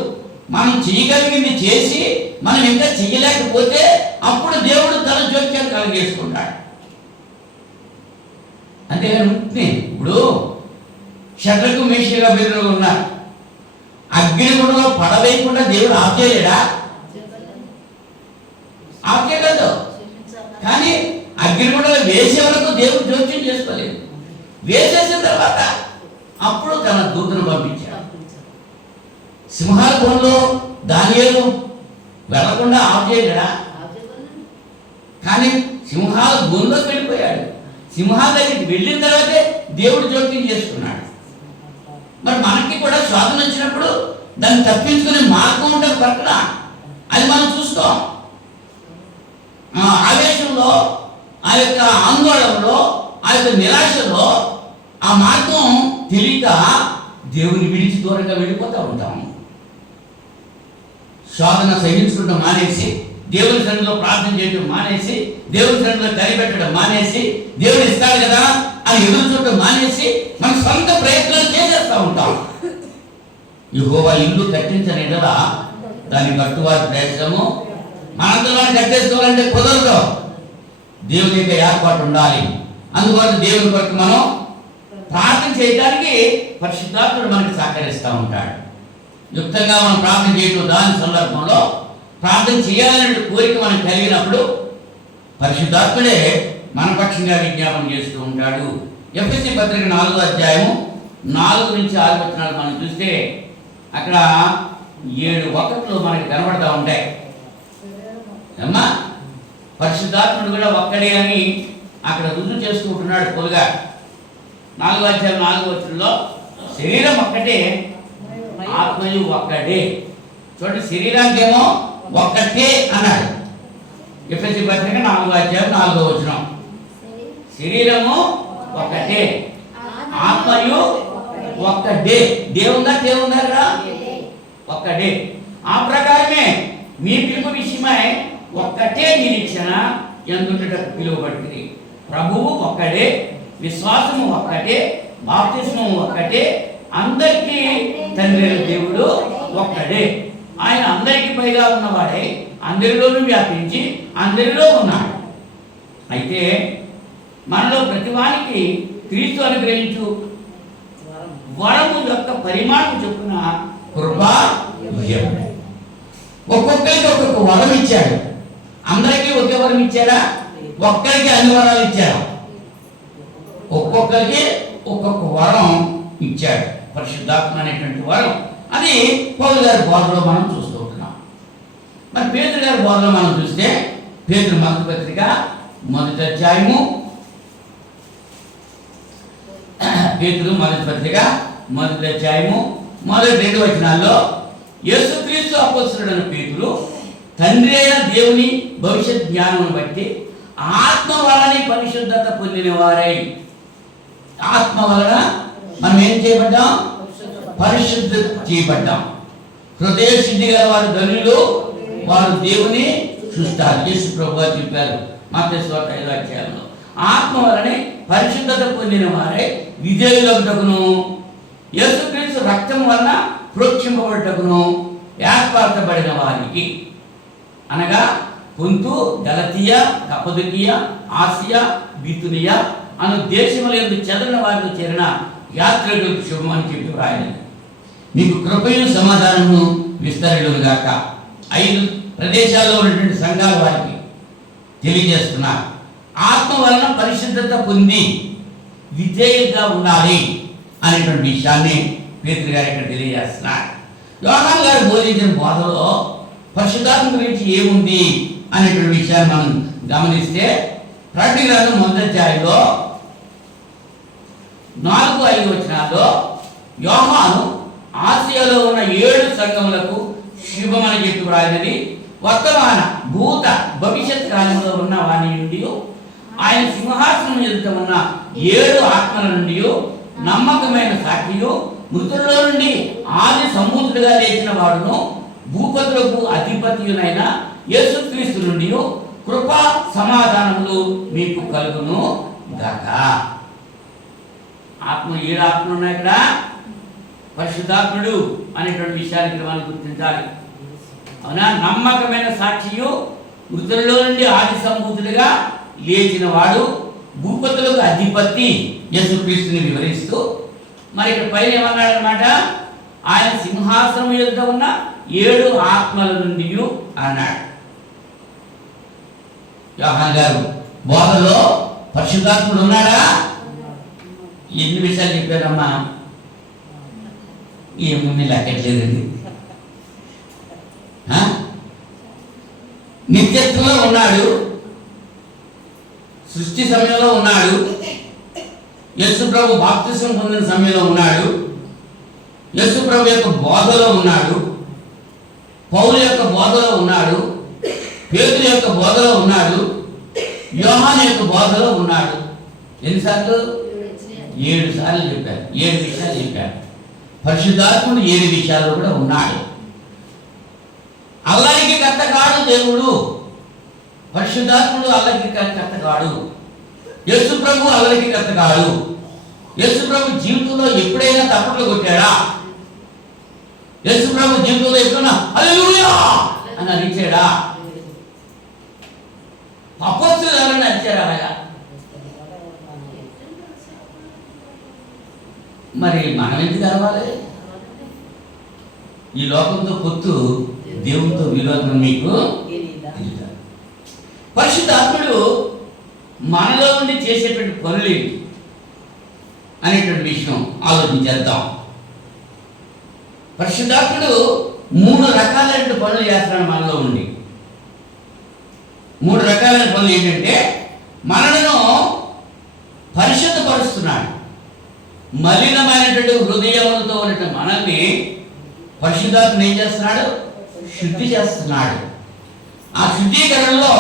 మనం చేయగలిగింది చేసి మనం ఇంకా చెయ్యలేకపోతే అప్పుడు దేవుడు తన జోక్యం కలిగేసుకుంటాడు. అంతేగాని ఉంటుంది. ఇప్పుడు షడ్రకు మేషగా మీరు ఉన్నారు, అగ్నిగుండంలో పడవేయకుండా దేవుడు ఆఫ్ చేయలేడా? ఆఫ్ చేయగలదు. కానీ అగ్నిగుండంలో వేసే వరకు దేవుడు జోక్యం చేసుకోలేదు. వేసేసిన తర్వాత అప్పుడు తన దూతను పంపించాడు. సింహాల బోన్లో దానియేలు వెళ్లకుండా ఆఫ్ చేయలేడా? కానీ సింహాల బోన్లోకి వెళ్ళిపోయాడు. సింహాల దగ్గరికి వెళ్ళిన తర్వాతే దేవుడు జోక్యం చేసుకున్నాడు. మరి మనకి కూడా శోధన వచ్చినప్పుడు దాన్ని తప్పించుకునే మార్గం ఉంటుంది పక్కన, అది మనం చూస్తాం. ఆవేశంలో, ఆ యొక్క ఆందోళనలో, ఆ యొక్క నిరాశలో ఆ మార్గం తెలియక దేవుని విడిచి దూరంగా వెళ్ళిపోతూ ఉంటాం. శోధన సహించుకుంటూ మానేసి, దేవుని సన్నిధిలో ప్రార్థన చేయడం మానేసి, దేవుని సన్నిధిలో కనిపెట్టడం మానేసి, దేవుడు ఇస్తాడు కదా అని ఎదురు చూడటం మానేసి మన సొంత ప్రయత్నాలు చేసేస్తూ ఉంటాం. యెహోవా ఇల్లు కట్టించని ఎడల దాని కట్టువారి ప్రయత్నము. మనంతలో కట్టేసుకోవాలంటే కుదరదు, దేవుని యొక్క ఏర్పాటు ఉండాలి. అందువల్ల దేవుని కొరకు మనం ప్రార్థన చేయడానికి పరిశుద్ధాత్ముడు మనకి సహకరిస్తూ ఉంటాడు. యుక్తంగా మనం ప్రార్థన చేయడం, దాని సందర్భంలో ప్రార్థన చేయాలనే కోరిక మనకు కలిగినప్పుడు పరిశుద్ధాత్ముడే మన పక్షంగా విజ్ఞాపన చేస్తూ ఉంటాడు. ఎఫెసీ పత్రిక 4వ అధ్యాయము 4 నుంచి 6 వచనాలు మనం చూస్తే అక్కడ 7 ఒక్కట్లు మనకి కనబడతా ఉంటాయి. అమ్మా, పరిశుద్ధాత్ముడు కూడా ఒక్కడే అని అక్కడ రుజువు చేస్తూ ఉంటున్నాడు. పొలుగా 4వ అధ్యాయం 4వ వచనంలో శరీరం ఒక్కటే, ఆత్మయు ఒక్కటే. చూడండి, శరీరానికి ఏమో ఒక్కటే అన్నాడు. ఎఫెసీ పత్రిక 4వ అధ్యాయం 4వ వచనం, శరీరము ఒక్కటే, ఆత్మయు ఒక్కటే. దేవుందా? దేవుందా? ఒక్కటే. ఆ ప్రకారమే మీ పిలుపు విషయమై ఒక్కటే నిరీక్షణ ఎందుటకు పిలువబడింది. ప్రభువు ఒక్కడే, విశ్వాసము ఒక్కటే, బాప్తిస్మము ఒక్కటే, అందరికీ తండ్రి దేవుడు ఒక్కడే. ఆయన అందరికీ పైగా ఉన్నవాడే, అందరిలోనూ వ్యాపించి అందరిలో ఉన్నాడు. అయితే మనలో ప్రతివానికి క్రీస్తు అనుగ్రహించు వరము యొక్క పరిమాణం చొప్పున కృపా ఇవ్వబడింది. ఒక్కొక్కరికి ఒక్కొక్క వరం ఇచ్చాడు. అందరికీ ఒకే వరం ఇచ్చాడా? ఒక్కరికి అన్ని వరాలు ఇచ్చాడు. ఒక్కొక్కరికి ఒక్కొక్క వరం ఇచ్చాడు. పరిశుద్ధాత్మ అనేటువంటి వరం, అది పౌలు గారి బోధలో మనం చూస్తూ ఉంటున్నాం. మరి పేతురు గారి బోధలో మనం చూస్తే పేతురు మొదటి పత్రిక మొదటి అధ్యాయము పేతురు మొదటి పత్రిక మొదటి అధ్యాయము మొదటి 2 వచనాల్లో యేసుక్రీస్తు అపోస్తలుడైన పేతురు తండ్రి అయిన దేవుని భవిష్యత్ జ్ఞానమును బట్టి ఆత్మ వలన పరిశుద్ధత పొందిన వారై, ఆత్మ వలన మనం ఏం చేయబడ్డాం? పరిశుద్ధ చేయబడ్డాం. హృదయ శుద్ధి గల వారు ధనులు, వారు దేవుని చూస్తారు. యేసు ప్రభువు చెప్పారు మత్తయి 5వ అధ్యాయంలో, ఆత్మ వలనే పరిశుద్ధత పొందిన వారై విధేయులగుటకును యేసుక్రీస్తు రక్తం వలన ప్రోక్షింపబడుటకును ఏర్పరచబడిన వారికి, అనగా పొంతు, గలతీయ, కప్పదొకియ, ఆసియా, బితునియా అను దేశములందు చెదరిన వారితో చేరిన యాత్రికులకు శుభమని చెప్పి వ్రాయను. మీకు కృపయు సమాధానము విస్తరిలుగాక. 5 ప్రదేశాల్లో ఉన్నటువంటి సంఘాల వారికి తెలియజేస్తున్నారు. ఆత్మ వలన పరిశుద్ధత పొంది విధేయులుగా ఉండాలి అనేటువంటి విషయాన్ని పేతురు గారు ఇక్కడ తెలియజేస్తున్నారు. యోహాను గారు బోధించిన బోధలో పరిశుద్ధాత్మ గురించి ఏముంది అనేటువంటి విషయాన్ని మనం గమనిస్తే, ప్రకటన గ్రంథం మొదటి అధ్యాయంలో 4-5 వచనాల్లో యోహాను ఆసియాలో ఉన్న 7 సంఘములకు శుభమని చెప్పి వ్రాయినది వర్తమాన భూత భవిష్యత్ కాలంలో ఉన్న వాని నుండి, ఆయన సింహాసనం ఎదుట ఉన్న 7 ఆత్మల నుండి నమ్మకమైన సాక్షియు, మృతుల్లో నుండి ఆది సంబూతుడుగా లేచిన వాడును, భూపతులకు అధిపతియునైన యేసుక్రీస్తు నుండి కృపా సమాధానములు మీకు కలుగును గాక. ఆత్మ 7 ఆత్మలు ఉన్నాయి ఇక్కడ. పరిశుద్ధాత్ముడు అనేటువంటి విషయాన్ని మనం గుర్తించాలి. అవునా? నమ్మకమైన సాక్షియు, మృతుల్లో నుండి ఆది సంబూతుడుగా లేచిన వాడు, భూపతులకు అధిపతి యేసుక్రీస్తుని వివరిస్తూ మరి ఇక్కడ పైన ఏమన్నాడు అన్నమాట, ఆయన సింహాసనం ఎదుట ఉన్న 7 ఆత్మల నుండి అన్నాడు. యోహాను గారు బోధలో పరిశుద్ధాత్ముడు ఉన్నాడా? ఎన్ని విషయాలు చెప్పారమ్మా? ఏముంది లెక్కట్లేదండి. నిత్యత్వంలో ఉన్నాడు, సృష్టి సమయంలో ఉన్నాడు, యేసు ప్రభు బాప్తిసం పొందిన సమయంలో ఉన్నాడు, యేసు ప్రభు యొక్క బోధలో ఉన్నాడు, పౌలు యొక్క బోధలో ఉన్నాడు, పేతురు యొక్క బోధలో ఉన్నాడు, యోహాను యొక్క బోధలో ఉన్నాడు. ఎన్నిసార్లు? 7 సార్లు చెప్పారు. 7 విషయాలు చెప్పారు. పరిశుద్ధాత్ముడు 7 విషయాల్లో కూడా ఉన్నాడు. అల్లరికి కర్త కాడు దేవుడు. పరిశుద్ధాత్ముడు అల్లరికి కర్త కాడు. యేసు ప్రభు అల్లరికి కర్త కాడు. యేసు ప్రభు జీవితంలో ఎప్పుడైనా తప్పట్లు కొట్టాడా? యేసు ప్రభు జీవితంలో ఎప్పుడైనా హల్లెలూయా అని అరిచాడా? అపొస్తలులు ఎవరైనా అరిచారా అలాగా? మరి మనం ఎందుకు అరవాలి? ఈ లోకంతో పొత్తు, దేవునితో విరోధం మీకు తెలియదు. పరిశుద్ధాత్ముడు మనలో ఉండి చేసేటువంటి పనులు ఏంటి అనేటువంటి విషయం ఆలోచించేద్దాం. పరిశుద్ధాత్ముడు 3 రకాలైన పనులు చేస్తున్నాడు మనలో ఉండి. 3 రకాలైన పనులు ఏంటంటే, మనలను పరిశుద్ధపరుస్తున్నాడు. మలినమైనటువంటి హృదయములతో ఉన్నటువంటి మనల్ని పరిశుద్ధాత్మ ఏం చేస్తున్నాడు? శుద్ధి చేస్తున్నాడు. ఆ శుద్ధీకరణలో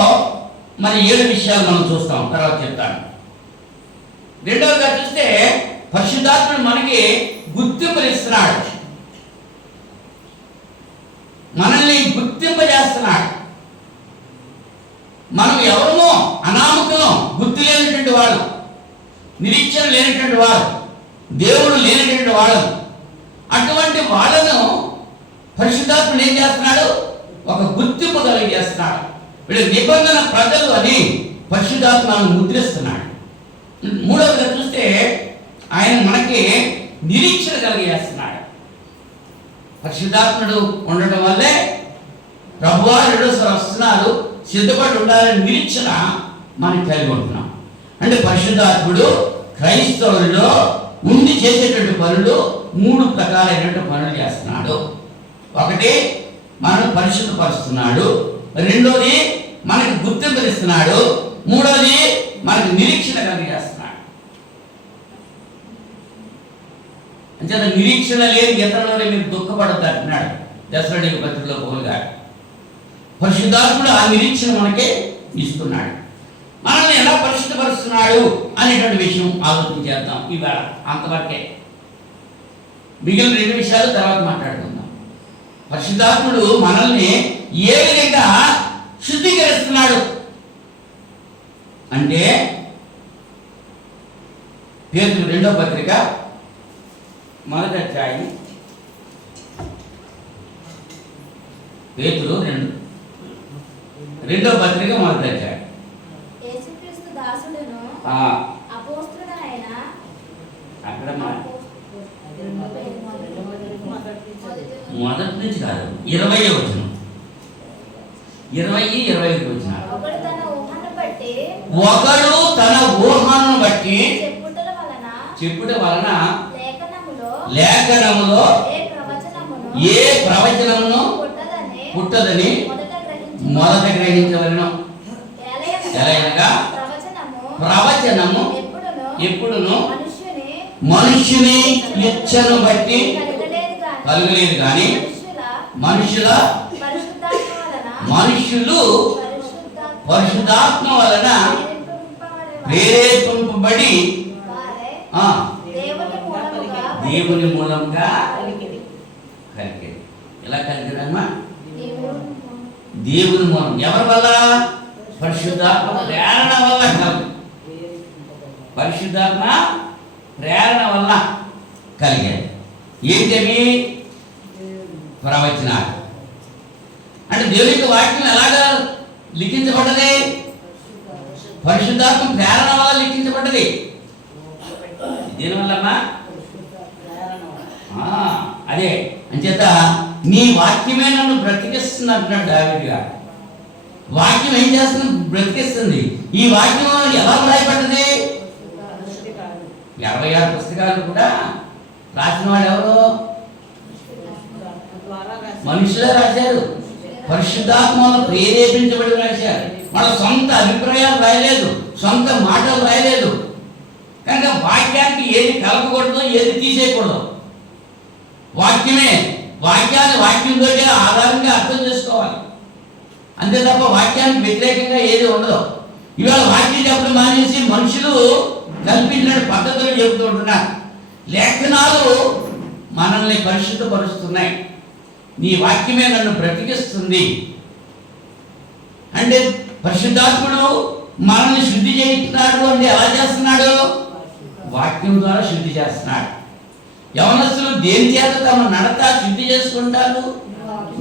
మరి 7 విషయాలు మనం చూస్తాం, తర్వాత చెప్తాను. రెండవగా చూస్తే పరిశుద్ధాత్ముడు మనకి గుర్తింపునిస్తున్నాడు, మనల్ని గుర్తింపజేస్తున్నాడు. మనం ఎవరమో అనామకులం, గుర్తు లేనటువంటి వాడు, నిరీక్షణ లేనటువంటి వాడు, దేవుడు లేనటువంటి వాడు. అటువంటి వాళ్ళను పరిశుద్ధాత్ముడు ఏం చేస్తున్నాడు? ఒక గుర్తింపు కలిగజేస్తున్నాడు. వీళ్ళు నిబంధన ప్రజలు అని పరిశుద్ధాత్మను ముద్రిస్తున్నాడు. మూడవదిగా చూస్తే ఆయన మనకి నిరీక్షణ కలిగజేస్తున్నాడు. పరిశుద్ధాత్ముడు ఉండటం వల్లే ప్రభువా రెండోసారి వస్తున్నారు, సిద్ధపడి ఉండాలని నిరీక్షణ మనం కలిగి ఉంటున్నాం. అంటే పరిశుద్ధాత్ముడు క్రైస్తవుల్లో ఉండి చేసేటువంటి పనులు 3 ప్రకారైనటువంటి పనులు చేస్తున్నాడు. ఒకటి, మనం పరిశుద్ధపరుస్తున్నాడు. రెండోది, మనకి గుర్తింపునిస్తున్నాడు. మూడవది మనకు నిరీక్షణ కలిగజేస్తున్నాడు. అంచేత నిరీక్షణ లేని ఇతరులనే మీరు దుఃఖపడద్దు అంటున్నాడు దశలోనిక పత్రికలో పౌలు గారు. పరిశుద్ధాత్ముడు ఆ నిరీక్షణ మనకే ఇస్తున్నాడు. మనల్ని ఎలా పరిశుద్ధపరుస్తున్నాడు అనేటువంటి విషయం ఆలోచన చేద్దాం ఇవాళ. అంతవరకే, మిగిలిన 2 విషయాలు తర్వాత మాట్లాడుకుందాం. పరిశుద్ధాత్ముడు మనల్ని ఏ విధంగా శుద్ధీకరిస్తున్నాడు అంటే, పేతురు 2వ పత్రిక 1వ అధ్యాయం, పేతురు 2వ పత్రిక 1వ అధ్యాయం. యేసుక్రీస్తు దాసుడును అపోస్తలుడైన అక్కడ మొదటి నుంచి కాదు, 20వ వచనం, 20, 25 వచనాలు. ఒకడు తన ఊహను బట్టి చెప్పుట వలన లేఖనములో ఏ ప్రవచనమును పుట్టదని మొదట గ్రహించవలెను. ఎలాగనగా ప్రవచనము ఎప్పుడును మనుష్యుని ఇచ్చను బట్టి కలుగలేదు కానీ మనుష్యులు పరిశుద్ధాత్మ వలన ప్రేరేపింపబడి దేవుని మూలంగా కలిగేది. ఎలా కలిగేదమ్మా? దేవుని మూలం. ఎవరి వల్ల? పరిశుద్ధాత్మ ప్రేరణ వల్ల కలిగి, పరిశుద్ధాత్మ ప్రేరణ వల్ల కలిగేది. ఏంటవి? ప్రవచనాలు. అంటే దేవుని యొక్క వాక్యం ఎలాగా లిఖించబడ్డది? పరిశుద్ధాత్మ ప్రేరణ వల్ల లిఖించబడ్డది. దేనివల్లమ్మా? అదే. అంచేత నీ వాక్యమే నన్ను బ్రతికిస్తుంది అంటున్నాడు దావీదు గారు. వాక్యం ఏం చేస్తుంది? బ్రతికిస్తుంది. ఈ వాక్యం ఎలా రాయబడ్డది? 56 పుస్తకాలు కూడా రాసిన వాడు ఎవరు? మనుషులే రాశారు. పరిశుద్ధాత్మను ప్రేరేపించబడి రాశారు. వాళ్ళ సొంత అభిప్రాయాలు రాయలేదు, సొంత మాటలు రాయలేదు. కనుక వాక్యానికి ఏది కలపకూడదు, ఏది తీసేయకూడదు. వాక్యమే. వాక్యాన్ని వాక్యంతో ఆధారంగా అర్థం చేసుకోవాలి. అంతే తప్ప వాక్యానికి వ్యతిరేకంగా ఏది ఉండదు. ఇవాళ వాక్యం చెప్పడం మానేసి మనుషులు కల్పించిన పద్ధతులు చెబుతూ ఉంటున్నారు. లేఖనాలు మనల్ని పరిశుద్ధపరుస్తున్నాయి. నీ వాక్యమే నన్ను బ్రతికిస్తుంది అంటే పరిశుద్ధాత్ముడు మనల్ని శుద్ధి చేస్తున్నాడు అంటే ఎలా చేస్తున్నాడు? వాక్యం ద్వారా శుద్ధి చేస్తున్నాడు. యవనస్తులు దేని చేత తమ నడత శుద్ధి చేసుకుంటారు?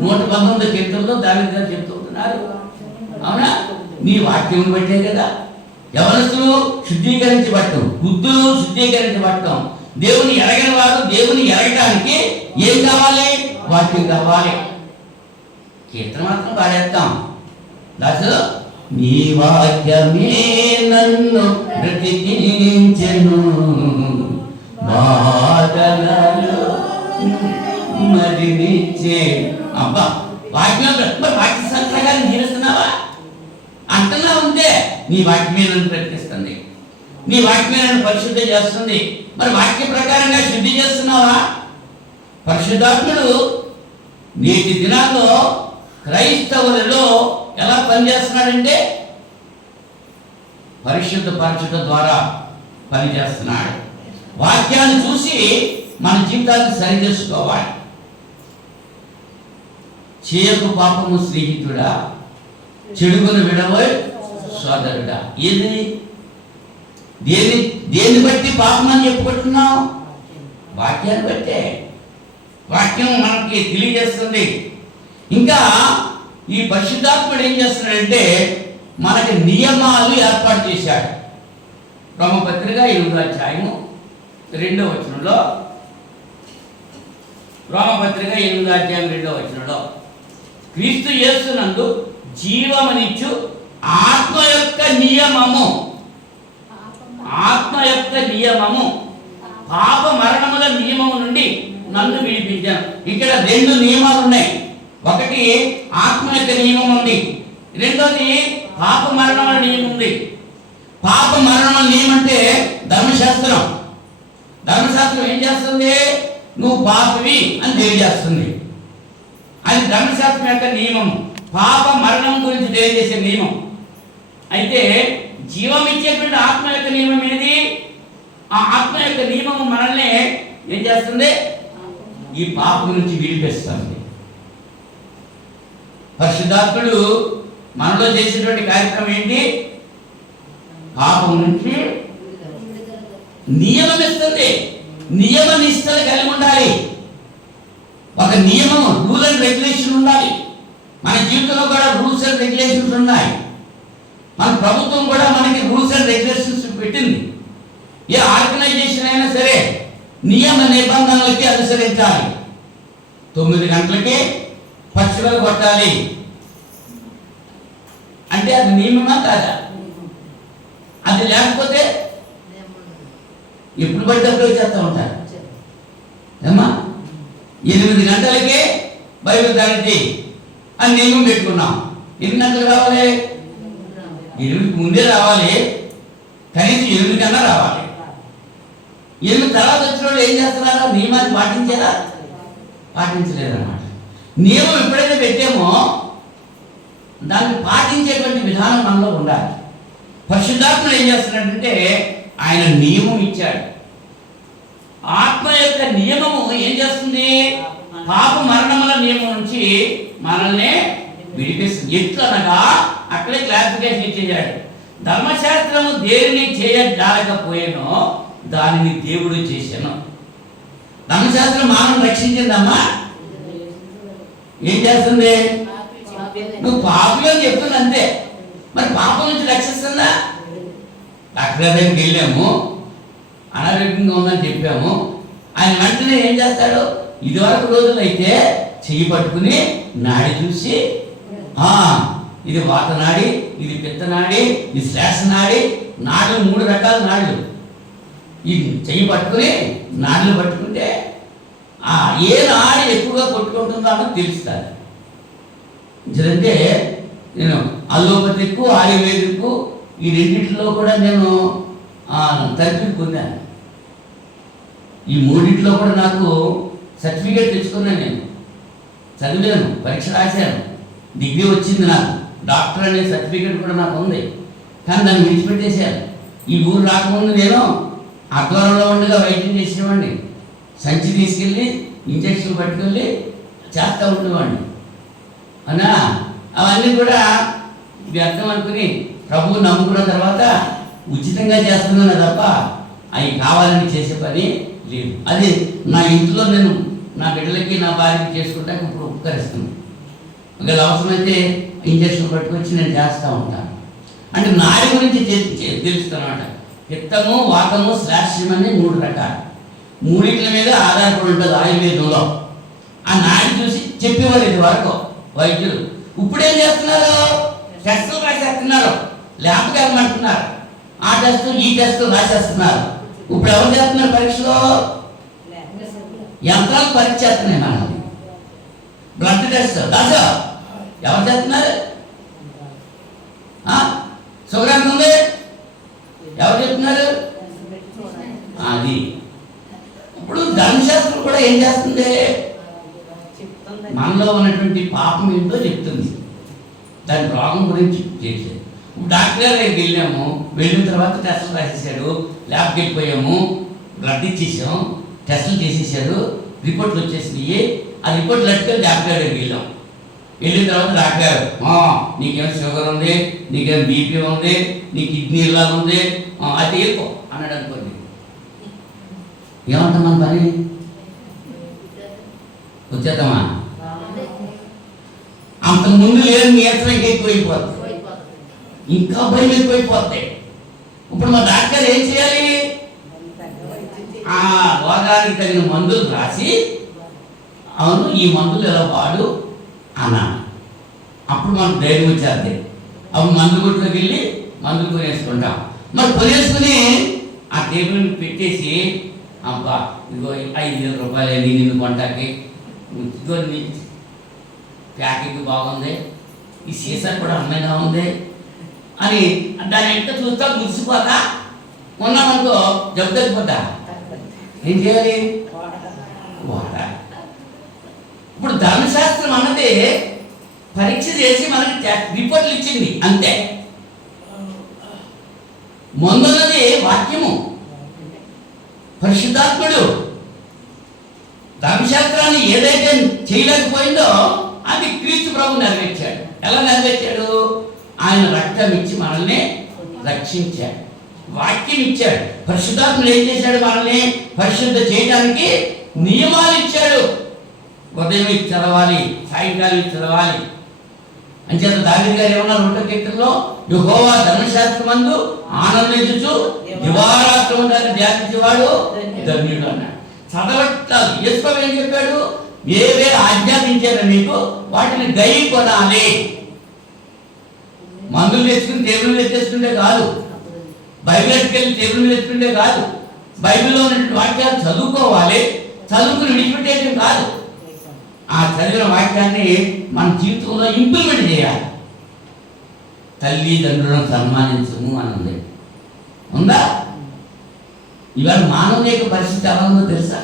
119 కీర్తనలో దావీదు గారు చెప్తున్నారు. అవునా? నీ వాక్యం బట్టే కదా యవనస్తులు శుద్ధీకరించబడటం, వృద్ధులు శుద్ధీకరించబడటం. దేవుని ఎరగని వారు దేవుని ఎరగడానికి ఏం కావాలి? వాక్యం కావాలి. కీర్తన మాత్రం పాడేస్తాం. దాసు నీ వాక్యమే నన్ను బ్రతికించెను, బాధలలో మరినిచ్చే. అబ్బా, వాక్యం వాక్య సంక్రగాన్ని జీవిస్తున్నావా అంటున్నా ఉంటే నీ వాక్యమే నన్ను బ్రతికిస్తుంది, నీ వాక్యమే నన్ను పరిశుద్ధి చేస్తుంది. మరి వాక్య ప్రకారంగా శుద్ధి చేస్తున్నావా? పరిశుద్ధాత్ముడు నేటి దినాల్లో క్రైస్తవులలో ఎలా పనిచేస్తున్నాడంటే పరిశుద్ధపరచుట ద్వారా పనిచేస్తున్నాడు. వాక్యాన్ని చూసి మన జీవితాన్ని సరి చేసుకోవాలి. చేయకు పాపము స్నేహితుడా, చెడుగును విడవోయ్ సోదరుడా. ఏది? దేన్ని బట్టి పాపం అని చెప్పుకుంటున్నావు? వాక్యాన్ని బట్టే. వాక్యం మనకి తెలియజేస్తుంది. ఇంకా ఈ పరిశుద్ధాత్ముడు ఏం చేస్తున్నాడంటే మనకి నియమాలు ఏర్పాటు చేశాడు. రోమపత్రిక 8వ అధ్యాయము 2వ వచనంలో, రోమపత్రిక 8వ అధ్యాయం 2వ వచనంలో, క్రీస్తు యేసునందు జీవమునిచ్చు ఆత్మ యొక్క నియమము, ఆత్మ యొక్క నియమము పాప మరణముల నియమము నుండి నన్ను విడిపించాను. ఇక్కడ 2 నియమాలు ఉన్నాయి. ఒకటి ఆత్మ యొక్క నియమం ఉంది, రెండోది పాప మరణముల నియమం ఉంది. పాప మరణం నియమం అంటే ధర్మశాస్త్రం. ధర్మశాస్త్రం ఏం చేస్తుంది? నువ్వు పాపివి అని తెలియజేస్తుంది. అది ధర్మశాస్త్రం యొక్క నియమం. పాప మరణం గురించి తెలియజేసే నియమం. అయితే జీవం ఇచ్చేటువంటి ఆత్మ యొక్క నియమం ఏది? ఆ ఆత్మ యొక్క నియమము మనల్ని ఏం చేస్తుంది? ఈ పాపం నుంచి విడిపిస్తుంది. పరిశుద్ధాత్ముడు మనలో చేసేటువంటి కార్యక్రమం ఏంటి? పాపం నుంచి నియమం ఇస్తుంది. నియమ నిష్టలు కలిగి ఉండాలి. ఒక నియమం, రూల్ అండ్ రెగ్యులేషన్ ఉండాలి. మన జీవితంలో కూడా రూల్స్ అండ్ రెగ్యులేషన్స్ ఉన్నాయి. మన ప్రభుత్వం కూడా మనకి రూల్స్ అండ్ రెగ్యులేషన్స్ పెట్టింది. ఏ ఆర్గనైజేషన్ అయినా సరే నియమ నిబంధనలకి అనుసరించాలి. 9 గంటలకి పక్షులు కొట్టాలి అంటే అది నియమమా కాదా? అది లేకపోతే ఎప్పుడు పడితే అప్పుడు చేస్తూ ఉంటారు. ఏమా 8 గంటలకే బైబిల్ తరగతి అని నియమం పెట్టుకున్నాం. ఎన్ని గంటలు రావాలి? 8కి ముందే రావాలి. కనీసం 8 కన్నా రావాలి. 8 తర్వాత వచ్చిన వాళ్ళు ఏం చేస్తున్నారో నియమాన్ని పాటించారా? పాటించలేదన్నమాట. నియమం ఎప్పుడైతే పెట్టామో దాన్ని పాటించేటువంటి విధానం మనలో ఉండాలి. పరిశుద్ధాత్ముడు ఏం చేస్తున్నాడంటే ఆయన నియమం ఇచ్చాడు. ఆత్మ యొక్క నియమము ఏం చేస్తుంది? పాప మరణముల నియమం నుంచి మనల్ని విడిపిస్తుంది. ఎట్లనగా అక్కడే క్లారిఫికేషన్ ఇచ్చేసాడు. ధర్మశాస్త్రము దేనిని చేయజాలకపోయానో దానిని దేవుడు చేశాను. ధర్మశాస్త్రం మానవుని రక్షించిందమ్మా. ఏం చేస్తుంది? నువ్వు పాపం అని చెప్తుంది అంతే. మరి పాపం నుంచి రక్షిస్తుందా? డాక్టర్ దగ్గరికి వెళ్ళాము, అనారోగ్యంగా ఉందని చెప్పాము. ఆయన వెంటనే ఏం చేస్తాడు? ఇదివరకు రోజులు అయితే చెయ్యి పట్టుకుని నాడి చూసి ఇది వాత నాడి, ఇది పిత్త నాడి, ఇది శ్వాస నాడి. నాడులు 3 రకాల నాడులు. ఈ చెయ్యి పట్టుకుని నాడులు పట్టుకుంటే ఏ నాడి ఎక్కువగా కొట్టుకుంటుందో అన్నది తెలుస్తుంది. ఎందుకంటే నేను అల్లోపతికు ఆయుర్వేదికు ఈ రెండింటిలో కూడా నేను తరఫీ పొందాను. ఈ 3 కూడా నాకు సర్టిఫికేట్ తెచ్చుకున్నాను. నేను చదివాను, పరీక్ష రాశాను, డిగ్రీ వచ్చింది. నాకు డాక్టర్ అనే సర్టిఫికేట్ కూడా నాకు ఉంది. కానీ దాన్ని విడిచిపెట్టేశాను. ఈ ఊరు రాకముందు నేను ఆధ్వర్యంలో ఉండగా వైద్యం చేసేవాడిని. సంచి తీసుకెళ్ళి ఇంజక్షన్ పట్టుకెళ్ళి చేస్తూ ఉండేవాడిని. అన్నా అవన్నీ కూడా వ్యర్థం అనుకుని ప్రభువు నమ్ముకున్న తర్వాత ఉచితంగా చేస్తున్నాను తప్ప అవి కావాలని చేసే పని లేదు. అది నా ఇంట్లో నేను నా బిడ్డలకి నా భార్యకి చేసుకుంటాక ఇప్పుడు ఉపకరిస్తున్నాను. ఒకవేళ అవసరమైతే ఇంజక్షన్ పట్టుకొచ్చి నేను చేస్తూ ఉంటాను. అంటే నాడి గురించి తెలుస్తానమాట. పిత్తము, వాతము, శ్లాష్యం అని 3 రకాలు. 3 మీద ఆధారపడి ఉంటుంది ఆయుర్వేదంలో. ఆ నాడి చూసి చెప్పేవారు ఇది వరకు వైద్యులు. ఇప్పుడు ఏం చేస్తున్నారు? టెస్టులు రాసేస్తున్నారు, ల్యాబ్కి వెళ్ళమంటున్నారు. ఆ టెస్ట్ ఈ టెస్ట్ రాసేస్తున్నారు. ఇప్పుడు ఎవరు చేస్తున్నారు పరీక్షలో? యంత్రాలు పరీక్ష చేస్తున్నాయి. మనం బ్లడ్ టెస్ట్ దాసా ఎవరు చేస్తున్నారు? షుగర్ ఎంత ఉంది ఎవరు చెప్తున్నారు? అది ఇప్పుడు ధర్మశాస్త్రం కూడా ఏం చేస్తుంది? మనలో ఉన్నటువంటి పాపం ఏంటో చెప్తుంది. దాని రోగం గురించి చేసేది. డాక్టర్ గారి దగ్గరికి వెళ్ళాము, వెళ్ళిన తర్వాత టెస్టులు రాసేసాడు, ల్యాబ్కి వెళ్ళిపోయాము, బ్లడ్ ఇచ్చేసాం, టెస్టులు చేసేసాడు, రిపోర్ట్లు వచ్చేసినాయి. ఆ రిపోర్ట్లు అట్టుకొని డాక్టర్ గారి దగ్గరికి వెళ్ళాం. వెళ్ళిన తర్వాత డాక్టర్ గారు నీకేం షుగర్ ఉంది, నీకేం బీపీ ఉంది, నీ కిడ్నీ ఇలా ఉంది, అది వెళ్ళిపో అన్నాడు అనుకోండి. ఏమంటాం మన పని? వచ్చేద్దామా? అంతకుముందు లేని నీరసం ఎక్కువైపోతుంది, ఇంకా భయం ఎక్కువైపోతాయి. ఇప్పుడు మా డాక్టర్ ఏం చేయాలి? ఆ రోగానికి తగిన మందులు రాసి అవును ఈ మందులు ఎలా వాడు అన్నా. అప్పుడు మనకు ధైర్యం వచ్చేది. అప్పుడు మందు కొట్టులోకి వెళ్ళి మందులు కొనేసుకుంటాం. మరి కొనేసుకుని ఆ టేబుల్ పెట్టేసి అబ్బా ఇదిగో 5,000 రూపాయలు నిన్ను కొంటాకి, ఇదిగో నీ ప్యాకింగ్ బాగుంది, ఈ సీసా కూడా అందంగా ఉంది, అని దాని ఎంత చూస్తా మురిసిపోతా ఉన్నామనుకో జబ్బు తగ్గిపోతా. ఏం చేయాలి? వాడాలి. ఇప్పుడు ధర్మశాస్త్రం అన్నది పరీక్ష చేసి మనకి రిపోర్ట్లు ఇచ్చింది అంతే. ముందున్నది వాక్యము, పరిశుద్ధాత్ముడు. ధర్మశాస్త్రాన్ని ఏదైతే చేయలేకపోయిందో అది క్రీస్తు ప్రభు నెరవేర్చాడు. ఎలా నెరవేర్చాడు? ఆయన రక్తం ఇచ్చి మనల్ని రక్షించాడు, వాక్యం ఇచ్చాడు. పరిశుద్ధాత్ముడు ఏం చేశాడు? మనల్ని పరిశుద్ధ చేయడానికి నియమాలు ఇచ్చాడు. ఉదయం ఇది చదవాలి, సాయంకాలం ఇది చదవాలి. అంచేత దావీదు గారు ఏమన్నారు 1వ కీర్తనలో, యెహోవా ధర్మశాస్త్రమందు ఆనందించుచు దివారాత్రము దాన్ని ధ్యానించేవాడు ధన్యుడు అన్నాడు. చదవట్లేదు. యేసు ఏం చెప్పాడు? ఏవే ఆజ్ఞాపించారో నీకు వాటిని గై కొనాలి. మందులు తెచ్చుకుని టేబుల్ మీద తెచ్చుకుంటే కాదు, బైబిల్ ఎట్టుకెళ్ళి టేబుల్ మీద తెచ్చుకుంటే కాదు, బైబిల్లో ఉన్నటువంటి వాక్యాలు చదువుకోవాలి. చదువుకుని విడిచిపెట్టేయడం కాదు, ఆ చదివిన వాక్యాన్ని మన జీవితంలో ఇంప్లిమెంట్ చేయాలి. తల్లిదండ్రులను సన్మానించము అని ఉంది, ఉందా? ఇవాళ మానవ యొక్క పరిస్థితి ఎలా ఉందో తెలుసా?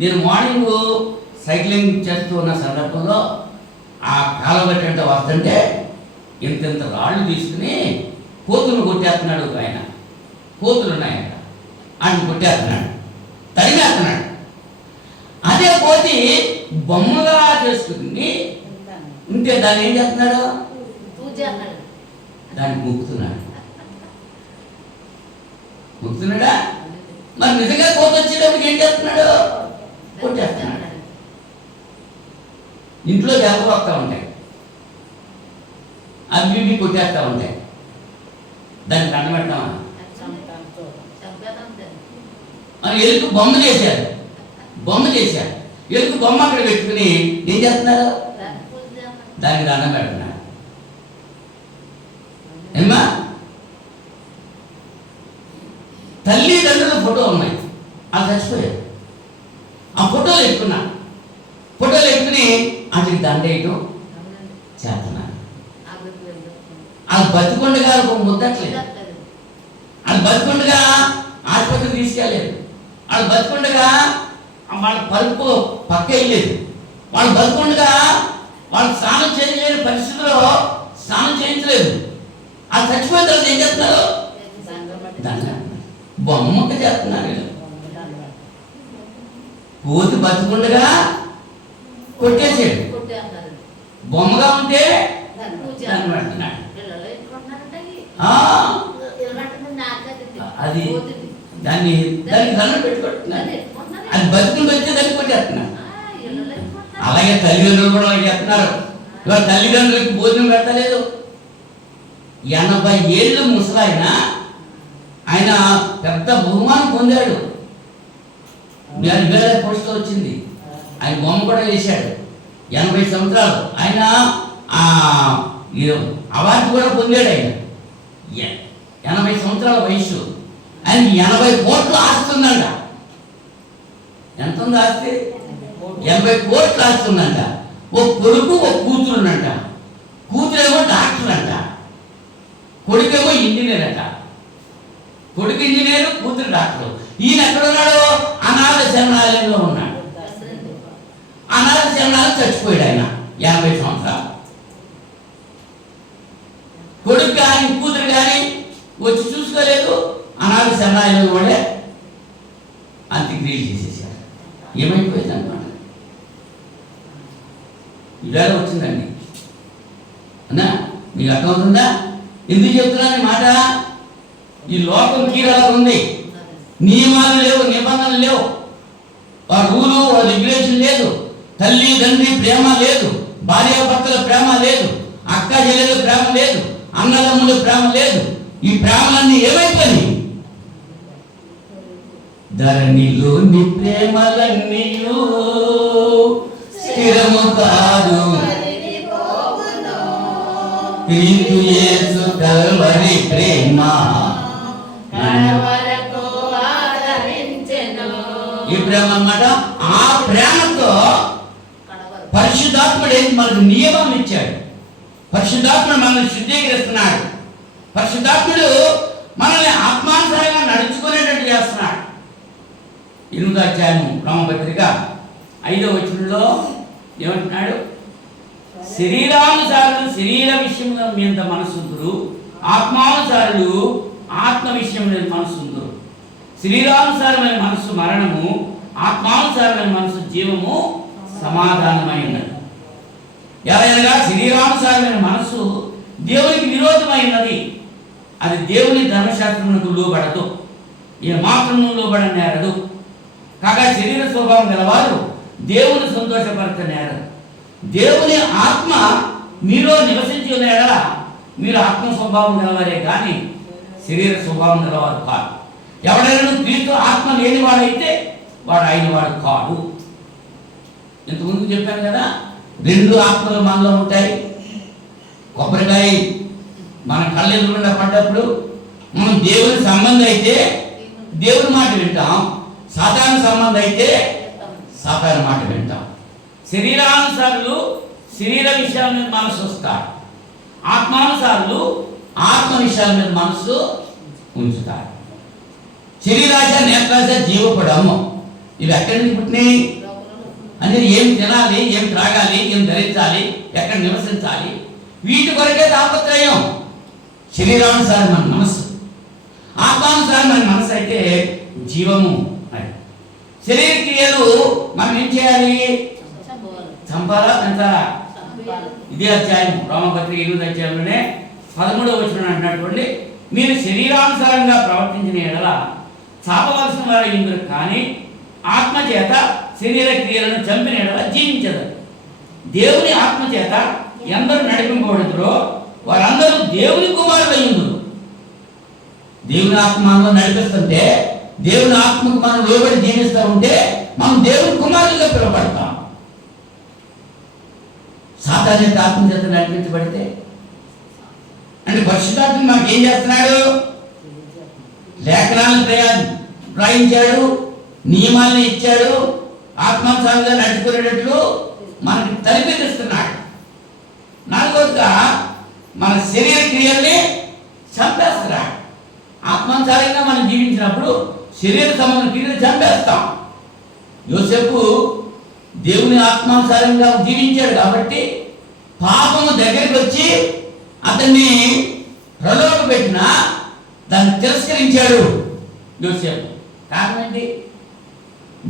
నేను మార్నింగ్ సైక్లింగ్ చేస్తూ ఉన్న సందర్భంలో ఆ కాలగట్టంటే వస్తుంటే ఇంత రాళ్ళు తీసుకుని కోతులు కొట్టేస్తున్నాడు ఒక ఆయన. కోతులు ఉన్నాయట, ఆయన కొట్టేస్తున్నాడు, తరిమేస్తున్నాడు. అదే కోతి బొమ్మగా చేసుకుని ఉంటే దాన్ని ఏం చేస్తున్నాడు? దాన్ని ముక్కుతున్నాడా? మరి నిజంగా కోత వచ్చేటప్పుడు ఏం చేస్తున్నాడు? కొట్టేస్తున్నాడు. ఇంట్లో జలపలు వస్తూ ఉంటాయి, అవి కొట్టేస్తూ ఉంటాయి. దాన్ని కండబెడతామా? మరి ఎలుగు బొమ్మ చేశారు, ఎలుగు బొమ్మ అక్కడ పెట్టుకుని ఏం చేస్తున్నారు? దానికి దండం పెడుతున్నారు. ఏమ్మా, తల్లిదండ్రుల ఫోటో ఉన్నాయి, అది చచ్చిపోయారు. ఆ ఫోటోలు ఎత్తుకుని వాటికి దండేయటం చేస్తున్నారు. అది బతికొండగా ముద్దట్లేదు, అది బతికొండగా ఆసుపత్రికి తీసుకెళ్ళలేదు, వాళ్ళు బతికొండగా వాళ్ళ పరుపు పక్క వేయలేదు, వాళ్ళు బతికొండగా వాళ్ళు స్నానం చేయలేని పరిస్థితిలో స్నానం చేయించలేదు. అది చచ్చిపోయిన తర్వాత ఏం చేస్తున్నారు? బొమ్మక చేస్తున్నారు. కోతి బతికుండగా కొట్టేసాడు, బొమ్మగా ఉంటే దాన్ని పెడుతున్నాడు. అది దాన్ని దండం పెట్టుకుంటున్నాడు. అది బతుకుని వచ్చే దాన్ని కొట్టేస్తున్నాడు. అలాగే తల్లిదండ్రులు కూడా చేస్తున్నారు. ఇవాళ తల్లిదండ్రులకి భోజనం పెట్టలేదు. 80 ఏళ్ళు ముసలాయన, ఆయన పెద్ద బహుమానం పొందాడు. వేరే పోస్టులో వచ్చింది, ఆయన బొమ్మ కూడా వేశాడు. 80 సంవత్సరాలు ఆయన అవార్డు కూడా పొందాడు. ఆయన 80 సంవత్సరాల వయసు, ఆయన 80 కోట్లు ఆస్తుందంట. ఎంత ఉంది ఆస్తి? 80 కోట్లు ఆస్తుందంట. ఓ కొడుకు ఓ కూతురునంట. కూతురేమో డాక్టర్ అంట, కొడుకేమో ఇంజనీర్ అంట. కొడుకు ఇంజనీరు, కూతురు డాక్టర్. ఈయన ఎక్కడున్నాడు? అనాథ శరణాలయంలో ఉన్నాడు. అనాథ శరణాలయం చచ్చిపోయాడు ఆయన 50 సంవత్సరాలు. కొడుకు కానీ కూతురు కానీ వచ్చి చూసుకోలేదు. అనాథ శరణాలయంలో కూడా అంత్యక్రియలు చేసేసారు. ఏమైపోయింది అనమాట. ఇవాళ వచ్చిందండి అన్నా, మీకు అర్థమవుతుందా? ఎందుకు చెప్తున్నాను ఈ మాట? ఈ లోకం కీరాలా ఉంది. నియమాలు లేవు, నిబంధనలు లేవు, రూలు రెగ్యులేషన్ లేదు, తల్లి తండ్రి ప్రేమ లేదు, భార్యాభర్తల ప్రేమ లేదు, అక్క చెల్లెల ప్రేమ లేదు, అన్నదమ్ముల ప్రేమ లేదు. ఈ ప్రేమలన్నీ ఏమైపోయి? ధరణిలోని ప్రేమలన్నీ స్థిరము కాదు, క్రీస్తు యేసు కల్వరి ప్రేమ ఈ ప్రేమ అన్నమాట. ఆ ప్రేమతో పరిశుద్ధాత్ముడు మనకు నియమం ఇచ్చాడు. పరిశుద్ధాత్ముడు మనల్ని శుద్ధీకరిస్తున్నాడు. పరిశుద్ధాత్ముడు మనల్ని ఆత్మానుసారంగా నడుచుకునేటట్టు చేస్తున్నాడు. 8వ అధ్యాయం రోమపత్రిక 5వ వచనంలో ఏమంటున్నాడు? శరీరానుసారులు శరీర విషయం మీద మనసుందురు, ఆత్మానుసారులు ఆత్మ విషయం మీద మనసుందురు. శరీరానుసారమైన మనసు మరణము, ఆత్మానుసారమైన మనసు జీవము సమాధానమైనది. ఎవరైనా శరీరానుసారమైన మనసు దేవునికి విరోధమైనది. అది దేవుని ధర్మశాస్త్రమునకు లోబడదు, ఏ మాత్రము లోబడనేరదు. కాగా శరీర స్వభావం గలవారు దేవుని సంతోషపరచనేరదు. దేవుని ఆత్మ మీలో నివసించి ఉన్న ఎడల మీరు ఆత్మ స్వభావం గలవారే కానీ శరీర స్వభావం గలవారు కాదు. ఎవడైనా క్రీస్తు ఆత్మ లేనివాడైతే వాడు అయినవాడు కాదు. ఇంతకుముందు చెప్పాను కదా, 2 ఆత్మలు మనలో ఉంటాయి. కొబ్బరికాయ మన కళ్ళు ఎదురుగుండా పడ్డప్పుడు మనం దేవుని సంబంధం అయితే దేవుని మాట వింటాం, సాతాను సంబంధం అయితే సాతాను మాట వింటాం. శరీరానుసారులు శరీర విషయాల మీద మనసు వస్తారు, ఆత్మానుసారులు ఆత్మ విషయాల మీద మనసు ఉంచుతారు. శరీరాశ, నేత్రాశ, జీవపడము ఇవి ఎక్కడి నుంచి పుట్టినాయి అంటే ఏం తినాలి, ఏం త్రాగాలి, ఏం ధరించాలి, ఎక్కడ నివసించాలి, వీటి కొరకే తాపత్రయం. శరీరానుసారమైన మనసు, ఆత్మానుసారమైన మనసు అయితే జీవము. అది శరీర క్రియలు మనం ఏం చేయాలి? చంపాలా, పెంచాలా? ఇదే అధ్యాయం రోమపత్రిక 8వ అధ్యాయంలోనే 13వ వచనం అంటున్నటువంటి, మీరు శరీరానుసారంగా ప్రవర్తించిన ఎడల చాపవలసిన వారు ఇందురు కానీ ఆత్మ చేత శరీర క్రియలను చంపిన ఎడల జీవించదు. దేవుని ఆత్మ చేత ఎందరు నడిపింపబడుతురో వారందరూ దేవుని కుమారులయ్యుందురు. దేవుని ఆత్మ మనలో నడిపిస్తుంటే, దేవుని ఆత్మకు మనం లోబడి జీవిస్తూ ఉంటే మనం దేవుని కుమారులుగా పిలువబడతాం. సాతాను యొక్క ఆత్మ చేత నడిపించబడితే అంటే పరిశుద్ధాత్మ మాకు ఏం చేస్తున్నాడు? లేఖనాలను ప్రయాణించాడు, నియమాలను ఇచ్చాడు, ఆత్మానుసారంగా నడుచుకునేటట్లు మనకి తరిపిస్తున్నాడు. 4వదిగా మన శరీర క్రియల్ని చంపేస్తున్నాడు. ఆత్మానుసారంగా మనం జీవించినప్పుడు శరీర సంబంధ క్రియలు చంపేస్తాం. యోసేపు దేవుని ఆత్మానుసారంగా జీవించాడు కాబట్టి పాపము దగ్గరికి వచ్చి అతన్ని ప్రలోభ పెట్టినా దాన్ని తిరస్కరించాడు యోసేపు. కారణం ఏంటి?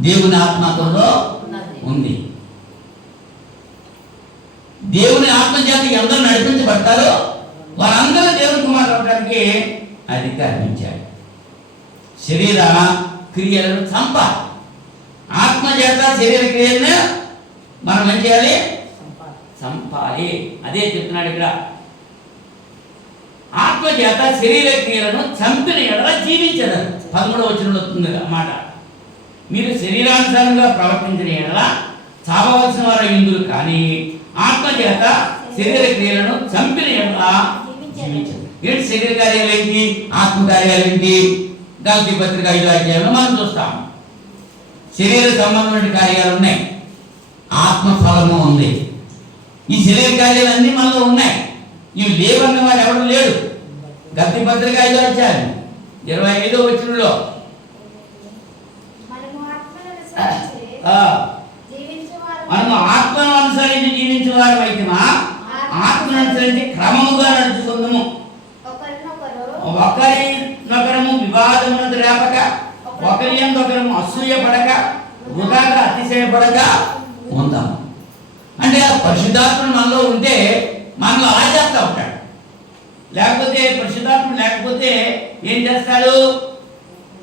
దేవుని ఆత్మ అతనిలో ఉంది. దేవుని ఆత్మ చేత ఎందరూ నడిపించబడతారో వారందరూ దేవుని కుమారులు అవడానికి అధికారం ఇచ్చాడు. శరీర క్రియలను చంపాలి. ఆత్మ చేత శరీర క్రియలను మనం ఏం చేయాలి? చంపాలి. అదే చెప్తున్నాడు ఇక్కడ. ఆత్మ చేత శరీర క్రియలను చంపిన ఎడల జీవించదు. 13వ వచనంలో వస్తుంది అన్నమాట. మీరు శరీరానుసారంగా ప్రవర్తించిన ఎడల చావవలసిన వారు ఇందురు కానీ ఆత్మ చేత శరీర క్రియలను చంపిన ఎడల జీవించదు. ఏంటి శరీర కార్యాలు ఏంటి, ఆత్మ కార్యాలు ఏంటి? గలతీ పత్రిక 5వ అధ్యాయంలో మనం చూస్తాం. శరీర సంబంధమైన కార్యాలు ఉన్నాయి, ఆత్మ ఫలము ఉంది. ఈ శరీర కార్యాలు అన్నీ మనలో ఉన్నాయి. ఇవి లేవన్న వాడు ఎవరు లేడు. గలతీ పత్రిక 5వ అధ్యాయం 25వ వచనంలో మనము ఆత్మను అనుసరించి జీవించే వారు అయితే ఆత్మను అనుసరించి క్రమముగా నడుచుకుందాము. ఒకరినొకరము వివాదమునకు రేపక, ఒకరి ఒకరము అసూయ పడక, వృధాగా అతిశయపడక ఉందాము. అంటే పరిశుద్ధాత్ముడు మనలో ఉంటే మనలో అలా చేస్తూ ఉంటాడు. లేకపోతే పరిశుద్ధాత్ముడు లేకపోతే ఏం చేస్తాడు?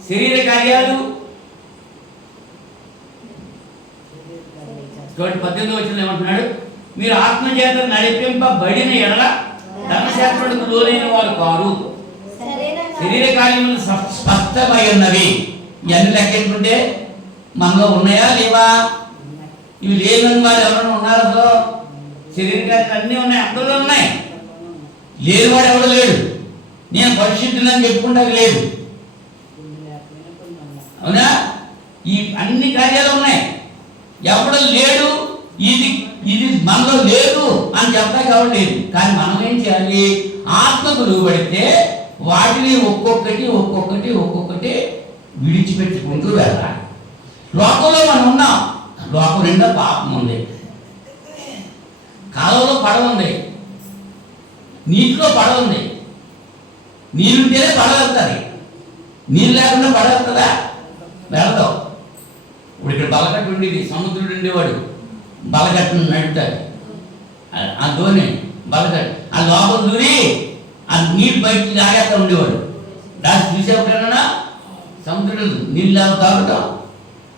శరీర కార్యాలు 18వ వచనంలో ఏమంటున్నాడు? మీరు ఆత్మ చేత నడిపింపబడిన ఎడల ధర్మశాస్త్రుడికి లోనైన వారు కారు. శరీర కార్యములు స్పష్టమై ఉన్నవి. ఇవన్నీ లెక్కెట్టుకుంటే మనలో ఉన్నాయా లేవా? ఇవి లేదని వారు ఎవరైనా ఉన్నారు? అసలు శరీర కార్యాలు అన్నీ ఉన్నాయి, అందరూ ఉన్నాయి. లేని వాడు ఎవడు లేడు. నేను పరిశుద్ధులని చెప్పుకుంటా లేదు, అవునా? ఈ అన్ని కార్యాలు ఉన్నాయి. ఎవడు లేడు. ఇది ఇది మనలో లేదు అని చెప్పడానికి ఎవరు లేదు. కానీ మనం ఏం చేయాలి? ఆత్మకు లోబడితే వాటిని ఒక్కొక్కటి విడిచిపెట్టుకుంటూ వెళ్ళాలి. లోకంలో మనం ఉన్నాం, లోకం నిండా పాపం ఉంది, కాలంలో పడవ ఉంది, నీటిలో పడవ ఉంది. నీళ్ళుంటేనే పడవ వెళ్తుంది, నీళ్ళు లేకుండా పడవ వెళ్తుందా? వెళ్తాం. ఇప్పుడు ఇక్కడ బలకట్టు ఉండేది, సముద్రుడు ఉండేవాడు, బలకట్టును నడుపుతాడు, ఆ ధోని బలకట్టు, ఆ లోపల దూరి ఆ నీళ్ళు బయటికి లాగేస్తా ఉండేవాడు. దాన్ని చూసేప్పుడైనా సముద్రుడు నీళ్ళు తాగటం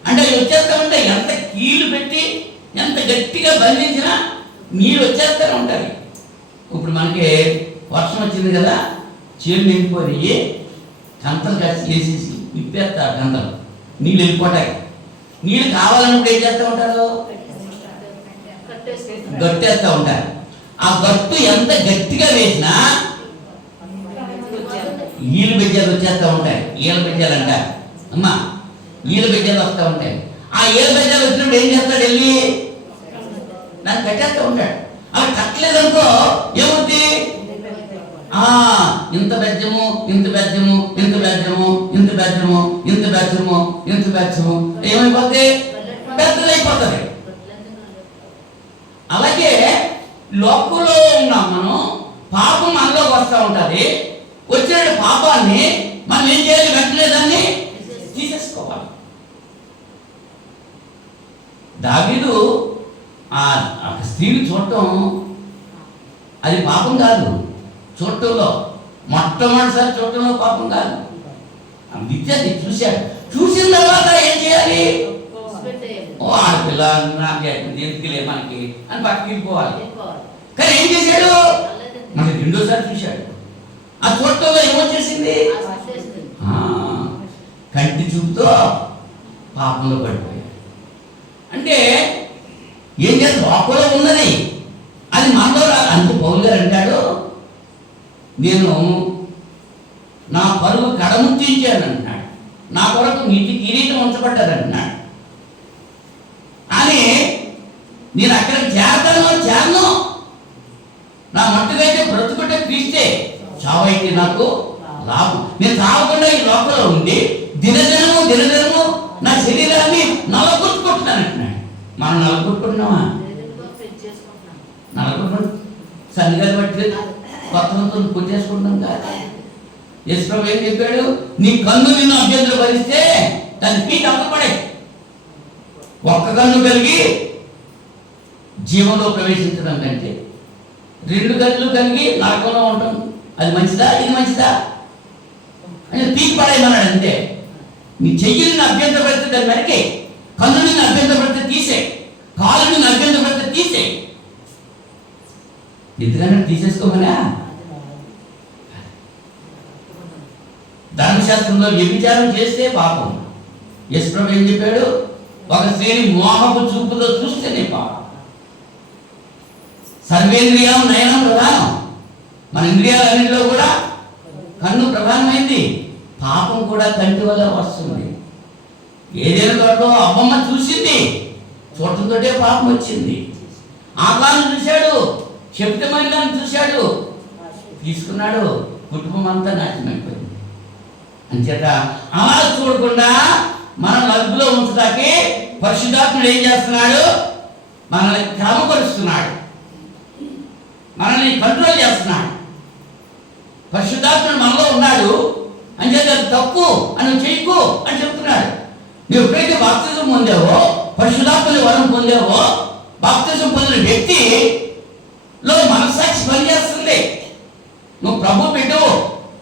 అంటే వచ్చేస్తా ఉంటాయి. ఎంత కీళ్ళు పెట్టి ఎంత గట్టిగా బంధించినా నీళ్ళు వచ్చేస్తూనే ఉంటాయి. ఇప్పుడు మనకి వర్షం వచ్చింది కదా, చేలు నిండిపోయి కంతలు కాసి వేసేసి విప్పేస్తారు, కంతలు నీళ్ళు వెళ్ళిపోతాయి. నీళ్ళు కావాలన్నప్పుడు ఏం చేస్తూ ఉంటారు? గట్టేస్తూ ఉంటారు. ఆ గట్టు ఎంత గట్టిగా వేసినా ఈల బెజ్జాలు వచ్చేస్తూ ఉంటాయి. ఈల బెజ్జాలు అంటారు అమ్మా, ఈల బెజ్జాలు వస్తూ ఉంటాయి. ఆ ఈల బెజ్జాలు వచ్చినప్పుడు ఏం చేస్తాడు? వెళ్ళి దాన్ని కట్టేస్తూ ఉంటాడు. అలా కట్టలేదనుకో ఏమవుద్ది? ఇంత బెజ్జము, ఇంత బెజ్జము, ఇంత బెజ్జము, ఇంత బెజ్జము, ఇంత బెజ్జము, ఇంత బెజ్జము ఏమైపోద్ది? పెద్దదైపోతుంది. అలాగే లోకంలో ఉన్నాం మనం, పాపం మనలోకి వస్తూ ఉంటుంది. వచ్చిన పాపాన్ని మనం ఏం చేయాలి? వెంటనే దాన్ని తీసేసుకోవాలి. దావీదు ఆ స్త్రీని చూడటం అది పాపం కాదు. చూడటంలో మొట్టమొదటిసారి చూడటంలో పాపం కాదు. విద్యార్థి చూశాడు. చూసిన తర్వాత ఏం చేయాలి? ఓ ఆడపిల్ల నాకు ఎందుకులే మనకి అని పక్కకి వెళ్ళిపోవాలి. కానీ ఏం చేశాడు? మనకి రెండోసారి చూశాడు. ఆ చూడటంలో ఏమొచ్చేసింది? కంటి చూపుతో పాపంలో పడిపోయాడు. అంటే ఏం చేయాలి? లోపల ఉన్నది అది మనలో అంత పౌలు గారు అంటాడు, నేను నా పరువు కడముట్టించాను అంటున్నాడు, నా కొరకు నీటి కిరీటం ఉంచబడ్డారు అంటున్నాడు. అని నేను అక్కడికి చేరను, నా మట్టుకైతే బ్రతుకుంటే క్రీస్తే, చావైతే నాకు లాభం. నేను చావకుండా ఈ లోపల ఉండి దినదినము నా శరీరాన్ని నలగొట్టుకుంటున్నాను అంటున్నాడు. మనం నలగొట్టుకుంటున్నామా? నలగొట్టుకుంటు సన్నిగారు బట్టి కొత్తతో కొట్టేసుకుంటాం కాదు. యేసుప్రభు ఏం చెప్పాడు? నీ కన్ను నిన్ను అభ్యంతరం భరిస్తే దాన్ని పీకి అమ్మపడే. ఒక్క కన్ను కలిగి జీవంలో ప్రవేశించడం కంటే 2 కన్నులు కలిగి నరకంలో ఉండటం అది మంచిదా? ఇది మంచిదా అని పీకి పడేయమన్నాడు. అంతే. నీ చెయ్యిని అభ్యంతరం పెడితే దాన్ని నరికే, కన్నుని అభ్యంతరం పెడితే తీసే, కాలుని అభ్యంతరం పెడితే తీసే. ఎందుకంటే తీసేసుకోమనా? ధర్మశాస్త్రంలో వ్యభిచారం చేస్తే పాపం. యేసుప్రభు ఏం చెప్పాడు? ఒక స్త్రీని మోహపు చూపుతో చూస్తేనే పాపం. సర్వేంద్రియం నయనం ప్రధానం. మన ఇంద్రియాలన్నింటిలో కూడా కన్ను ప్రధానమైంది. పాపం కూడా కంటి వల్ల వస్తుంది. ఏదైనా తోటలో అమ్మమ్మ చూసింది, చూడటంతోటే పాపం వచ్చింది. ఆకాన్ని చూశాడు, చెప్తే దాన్ని చూశాడు, తీసుకున్నాడు, కుటుంబం అంతా నాశనమైపోయింది. అంచేత అలా చూడకుండా మనం అదుపులో ఉంచడానికి పరిశుద్ధాత్ముడు ఏం చేస్తున్నాడు? మనల్ని క్రమపరుస్తున్నాడు, మనల్ని కంట్రోల్ చేస్తున్నాడు. పరిశుద్ధాత్ముడు మనలో ఉన్నాడు అంచేత అది తప్పు అని చెయ్యకు అని చెప్తున్నాడు. నువ్వు ఎప్పుడైతే బాప్తిజం పొందావో, పరిశుద్ధాత్ముని వరం పొందావో, బాప్తిజం పొందిన వ్యక్తిలో మనస్సాక్షి పనిచేస్తుంది. నువ్వు ప్రభు పెట్టవు,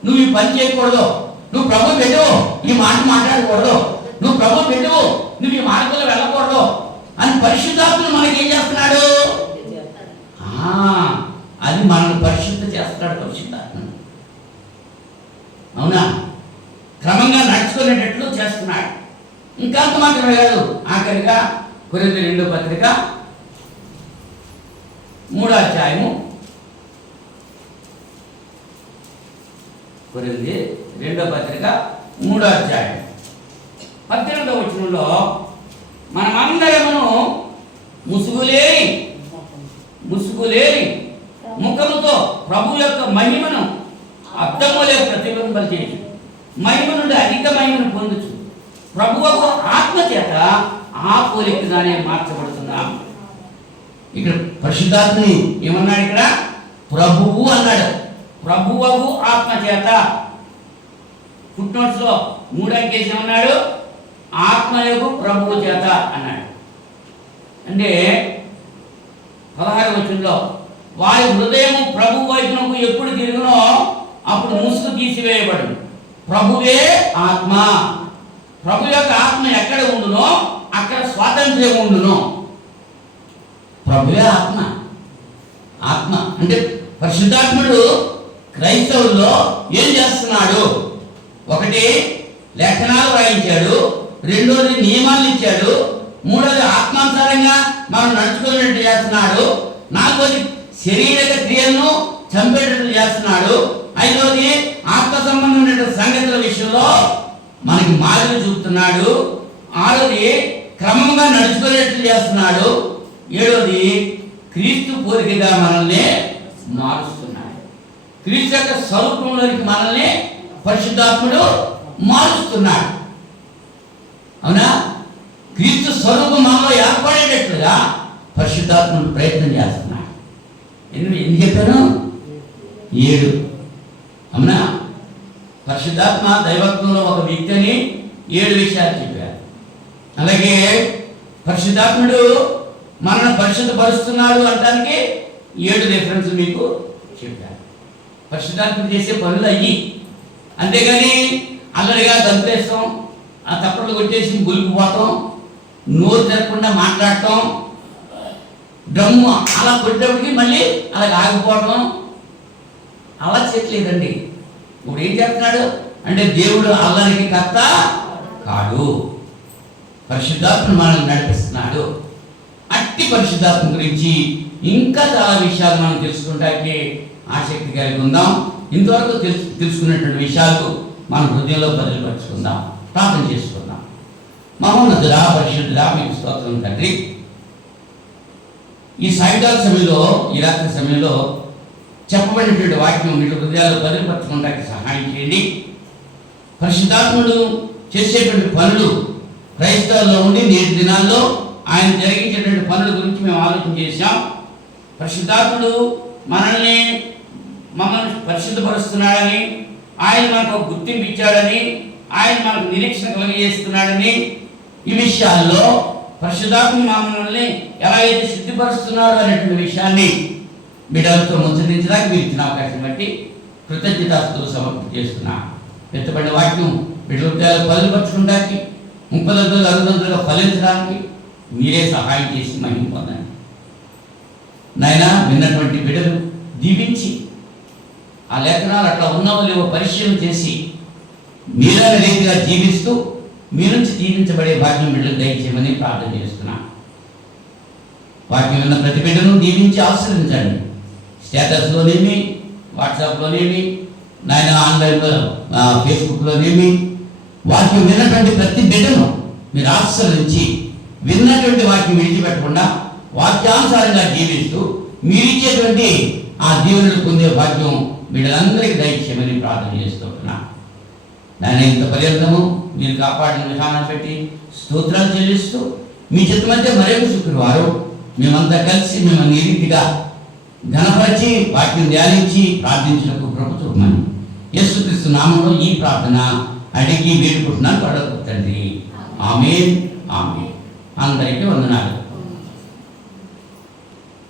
నువ్వు ఈ పని చేయకూడదు, నువ్వు ప్రభు పెట్టవు, ఈ మాట మాట్లాడకూడదు, నువ్వు ప్రభు పెట్టవు, నువ్వు ఈ మార్గంలో వెళ్ళకూడదు అని పరిశుద్ధాత్ముడు మనకి ఏం చేస్తున్నాడు? అది మనల్ని పరిశుద్ధ చేస్తాడు పరిశుద్ధాత్మ. అవునా? క్రమంగా నడుచుకునేటట్లు చేస్తున్నాడు. ఇంకా అంత మాత్రమే కాదు, ఆఖరిగా కొరింథీ 2వ పత్రిక 3వ అధ్యాయము, కొరింథీ 2వ పత్రిక 3వ అధ్యాయం 18వ వచనంలో మనమందరమును ముసుగులేని ముసుగు లేని ముఖముతో ప్రభు యొక్క మహిమను అర్థములే ప్రతిబింబం చేయు. మహిమ నుండి అధిక మహిమను పొందుచు ప్రభువుకు ఆత్మ చేత ఆ పోలికగానే మార్చబడుతున్నాం. ఇక్కడ పరిశుద్ధాత్మని ఏమన్నాడు? ఇక్కడ ప్రభువు అన్నాడు. ప్రభువుకు ఆత్మ చేత. ఫుట్నోట్స్ లో 3వ కేసు ఏమన్నాడు? ఆత్మయకు ప్రభువు చేత అన్నాడు. అంటే 16వ వచనంలో వారి హృదయము ప్రభు వైపునకు ఎప్పుడు తిరుగునో అప్పుడు ముసుగు తీసివేయబడు. ప్రభువే ఆత్మ. ప్రభు యొక్క ఆత్మ ఎక్కడ ఉండునో అక్కడ స్వాతంత్ర్యం ఉండును. ప్రభువే ఆత్మ. ఆత్మ అంటే పరిశుద్ధాత్ముడు క్రైస్తవుల్లో ఏం చేస్తున్నాడు? ఒకటి, లేఖనాలు రాయించాడు. రెండోది, నియమాలు ఇచ్చాడు. మూడోది, ఆత్మానుసారంగా మనం నడుచుకునేట్టు చేస్తున్నాడు. నాలుగోది, శరీరక క్రియలను చంపేటట్లు చేస్తున్నాడు. ఐదోది, ఆత్మ సంబంధమైన సంగతుల విషయంలో మనకి మాదిరి చూపుతున్నాడు. ఆరోది, క్రమంగా నడుచుకునేట్లు చేస్తున్నాడు. ఏడోది, క్రీస్తు పోలికగా మనల్ని మారుస్తున్నాడు. క్రీస్తు యొక్క స్వరూపంలోనికి మనల్ని పరిశుద్ధాత్ముడు మారుస్తున్నాడు. అవునా? క్రీస్తు స్వరూపం మనలో ఏర్పడేటట్లుగా పరిశుద్ధాత్ముడు ప్రయత్నం చేస్తున్నాడు. ఎన్ని చెప్పాను? 7. అవునా? పరిశుద్ధాత్మ దైవత్వంలో ఒక వ్యక్తిని 7 విషయాలు చెప్పారు. అలాగే పరిశుద్ధాత్ముడు మనల్ని పరిశుద్ధపరుస్తున్నాడు అనడానికి 7 రిఫరెన్స్ మీకు చెప్పారు. పరిశుద్ధాత్ముడు చేసే పనులు అయ్యి. అంతేగాని అల్లరిగా దంపేస్తాం, ఆ తప్పట్లు కొట్టేసి గులికిపోతాం, నోరు తెరకుండా మాట్లాడటం, డ్రమ్ము అలా కొట్టేప్పటికి మళ్ళీ అలా ఆగిపోవటం అలా చేయట్లేదండి. ఇప్పుడు ఏం చేస్తున్నాడు అంటే దేవుడు అల్లరికి కర్త కాడు. పరిశుద్ధాత్మ మనల్ని నడిపిస్తున్నాడు. అట్టి పరిశుద్ధాత్మ గురించి ఇంకా చాలా విషయాలు మనం తెలుసుకుంటానికి ఆసక్తి కలిగి ఉందాం. ఇంతవరకు తెలుసుకున్నటువంటి విషయాలు మన హృదయంలో బదిలిపరుచుకుందాం. ప్రార్థన చేసుకుందాం. మహోన్నతుడా, పరిశుద్ధుడా, మీకు స్తోత్రం తండ్రి. ఈ సాయంకాల సమయంలో, ఈ రాత్రి సమయంలో చెప్పబడినటువంటి వాక్యం వీటి హృదయాలు బదిలిపరచుకోవడానికి సహాయం చేయండి. పరిశుద్ధాత్ముడు చేసేటువంటి పనులు క్రైస్తవుల్లో ఉండి నేటి దినాల్లో ఆయన జరిగించేటువంటి పనుల గురించి మేము ఆలోచన చేశాం. పరిశుద్ధాత్ముడు మమ్మల్ని పరిశుద్ధపరుస్తున్నాడని, ఆయన మనకు గుర్తింపు ఇచ్చాడని, ఆయన మనకు నిరీక్షణ కలిగజేస్తున్నాడని, ఈ విషయాల్లో పరిశుద్ధాత్మ మమ్మల్ని ఎలాగైతే సిద్ధిపరుస్తున్నాడు అనేటువంటి విషయాన్ని బిడ్డలతో ముచ్చరించడానికి మీరు ఇచ్చిన అవకాశం బట్టి కృతజ్ఞతాస్తులు సమర్పణ చేస్తున్నా. ఎత్తబడిన వాక్యం బిడ్డల ఉద్యోగాలు బదిలిపరచుకోవడానికి, 30 60 ఫలించడానికి మీరే సహాయం చేసి మహిమ పొందండి. నాయనా, విన్నటువంటి బిడ్డలు దీవించి ఆ లేఖనాలు అట్లా ఉన్నావో లేవో పరిశీలన చేసి మీరైన రీతిగా జీవిస్తూ మీ నుంచి జీవించబడే భాగ్యం బిడ్డలు దయచేయమని ప్రార్థన చేస్తున్నా. వాక్యం విన్న ప్రతి బిడ్డను దీవించి ఆశీర్వదించండి. స్టేటస్లోనేమి, వాట్సాప్లోనేమి, నాయన ఆన్లైన్లో ఫేస్బుక్లోనేమి వాక్యం విన్నటువంటి ప్రతి బిడ్డను మీరు ఆశీర్వదించి విన్నటువంటి వాక్యం విడిచిపెట్టకుండా వాక్యానుసారంగా జీవిస్తూ మీరిచ్చేటువంటి ఆ దీవెనలు పొందే భాగ్యం బిడ్డలందరికీ దయచేయమని ప్రార్థన చేస్తున్నా. నాయన, ఇంత పర్యంతము మీరు కాపాడిన విధానాన్ని బట్టి స్తోత్రాలు చెల్లిస్తూ మీ చిత్త మధ్య మరొక శుక్రవారం మేమంతా కలిసి మిమ్మల్ని ఈ రీతిగా ఘనపరిచి వాక్యం ధ్యానించి ప్రార్థించినప్పుడు ప్రభు చూపమని యేసుక్రీస్తు నామంలో ఈ ప్రార్థన అడిగి వేడుకుంటున్నాను. పడకు తండ్రి. ఆమేన్. ఆమేన్. అందరికీ వందనాలు.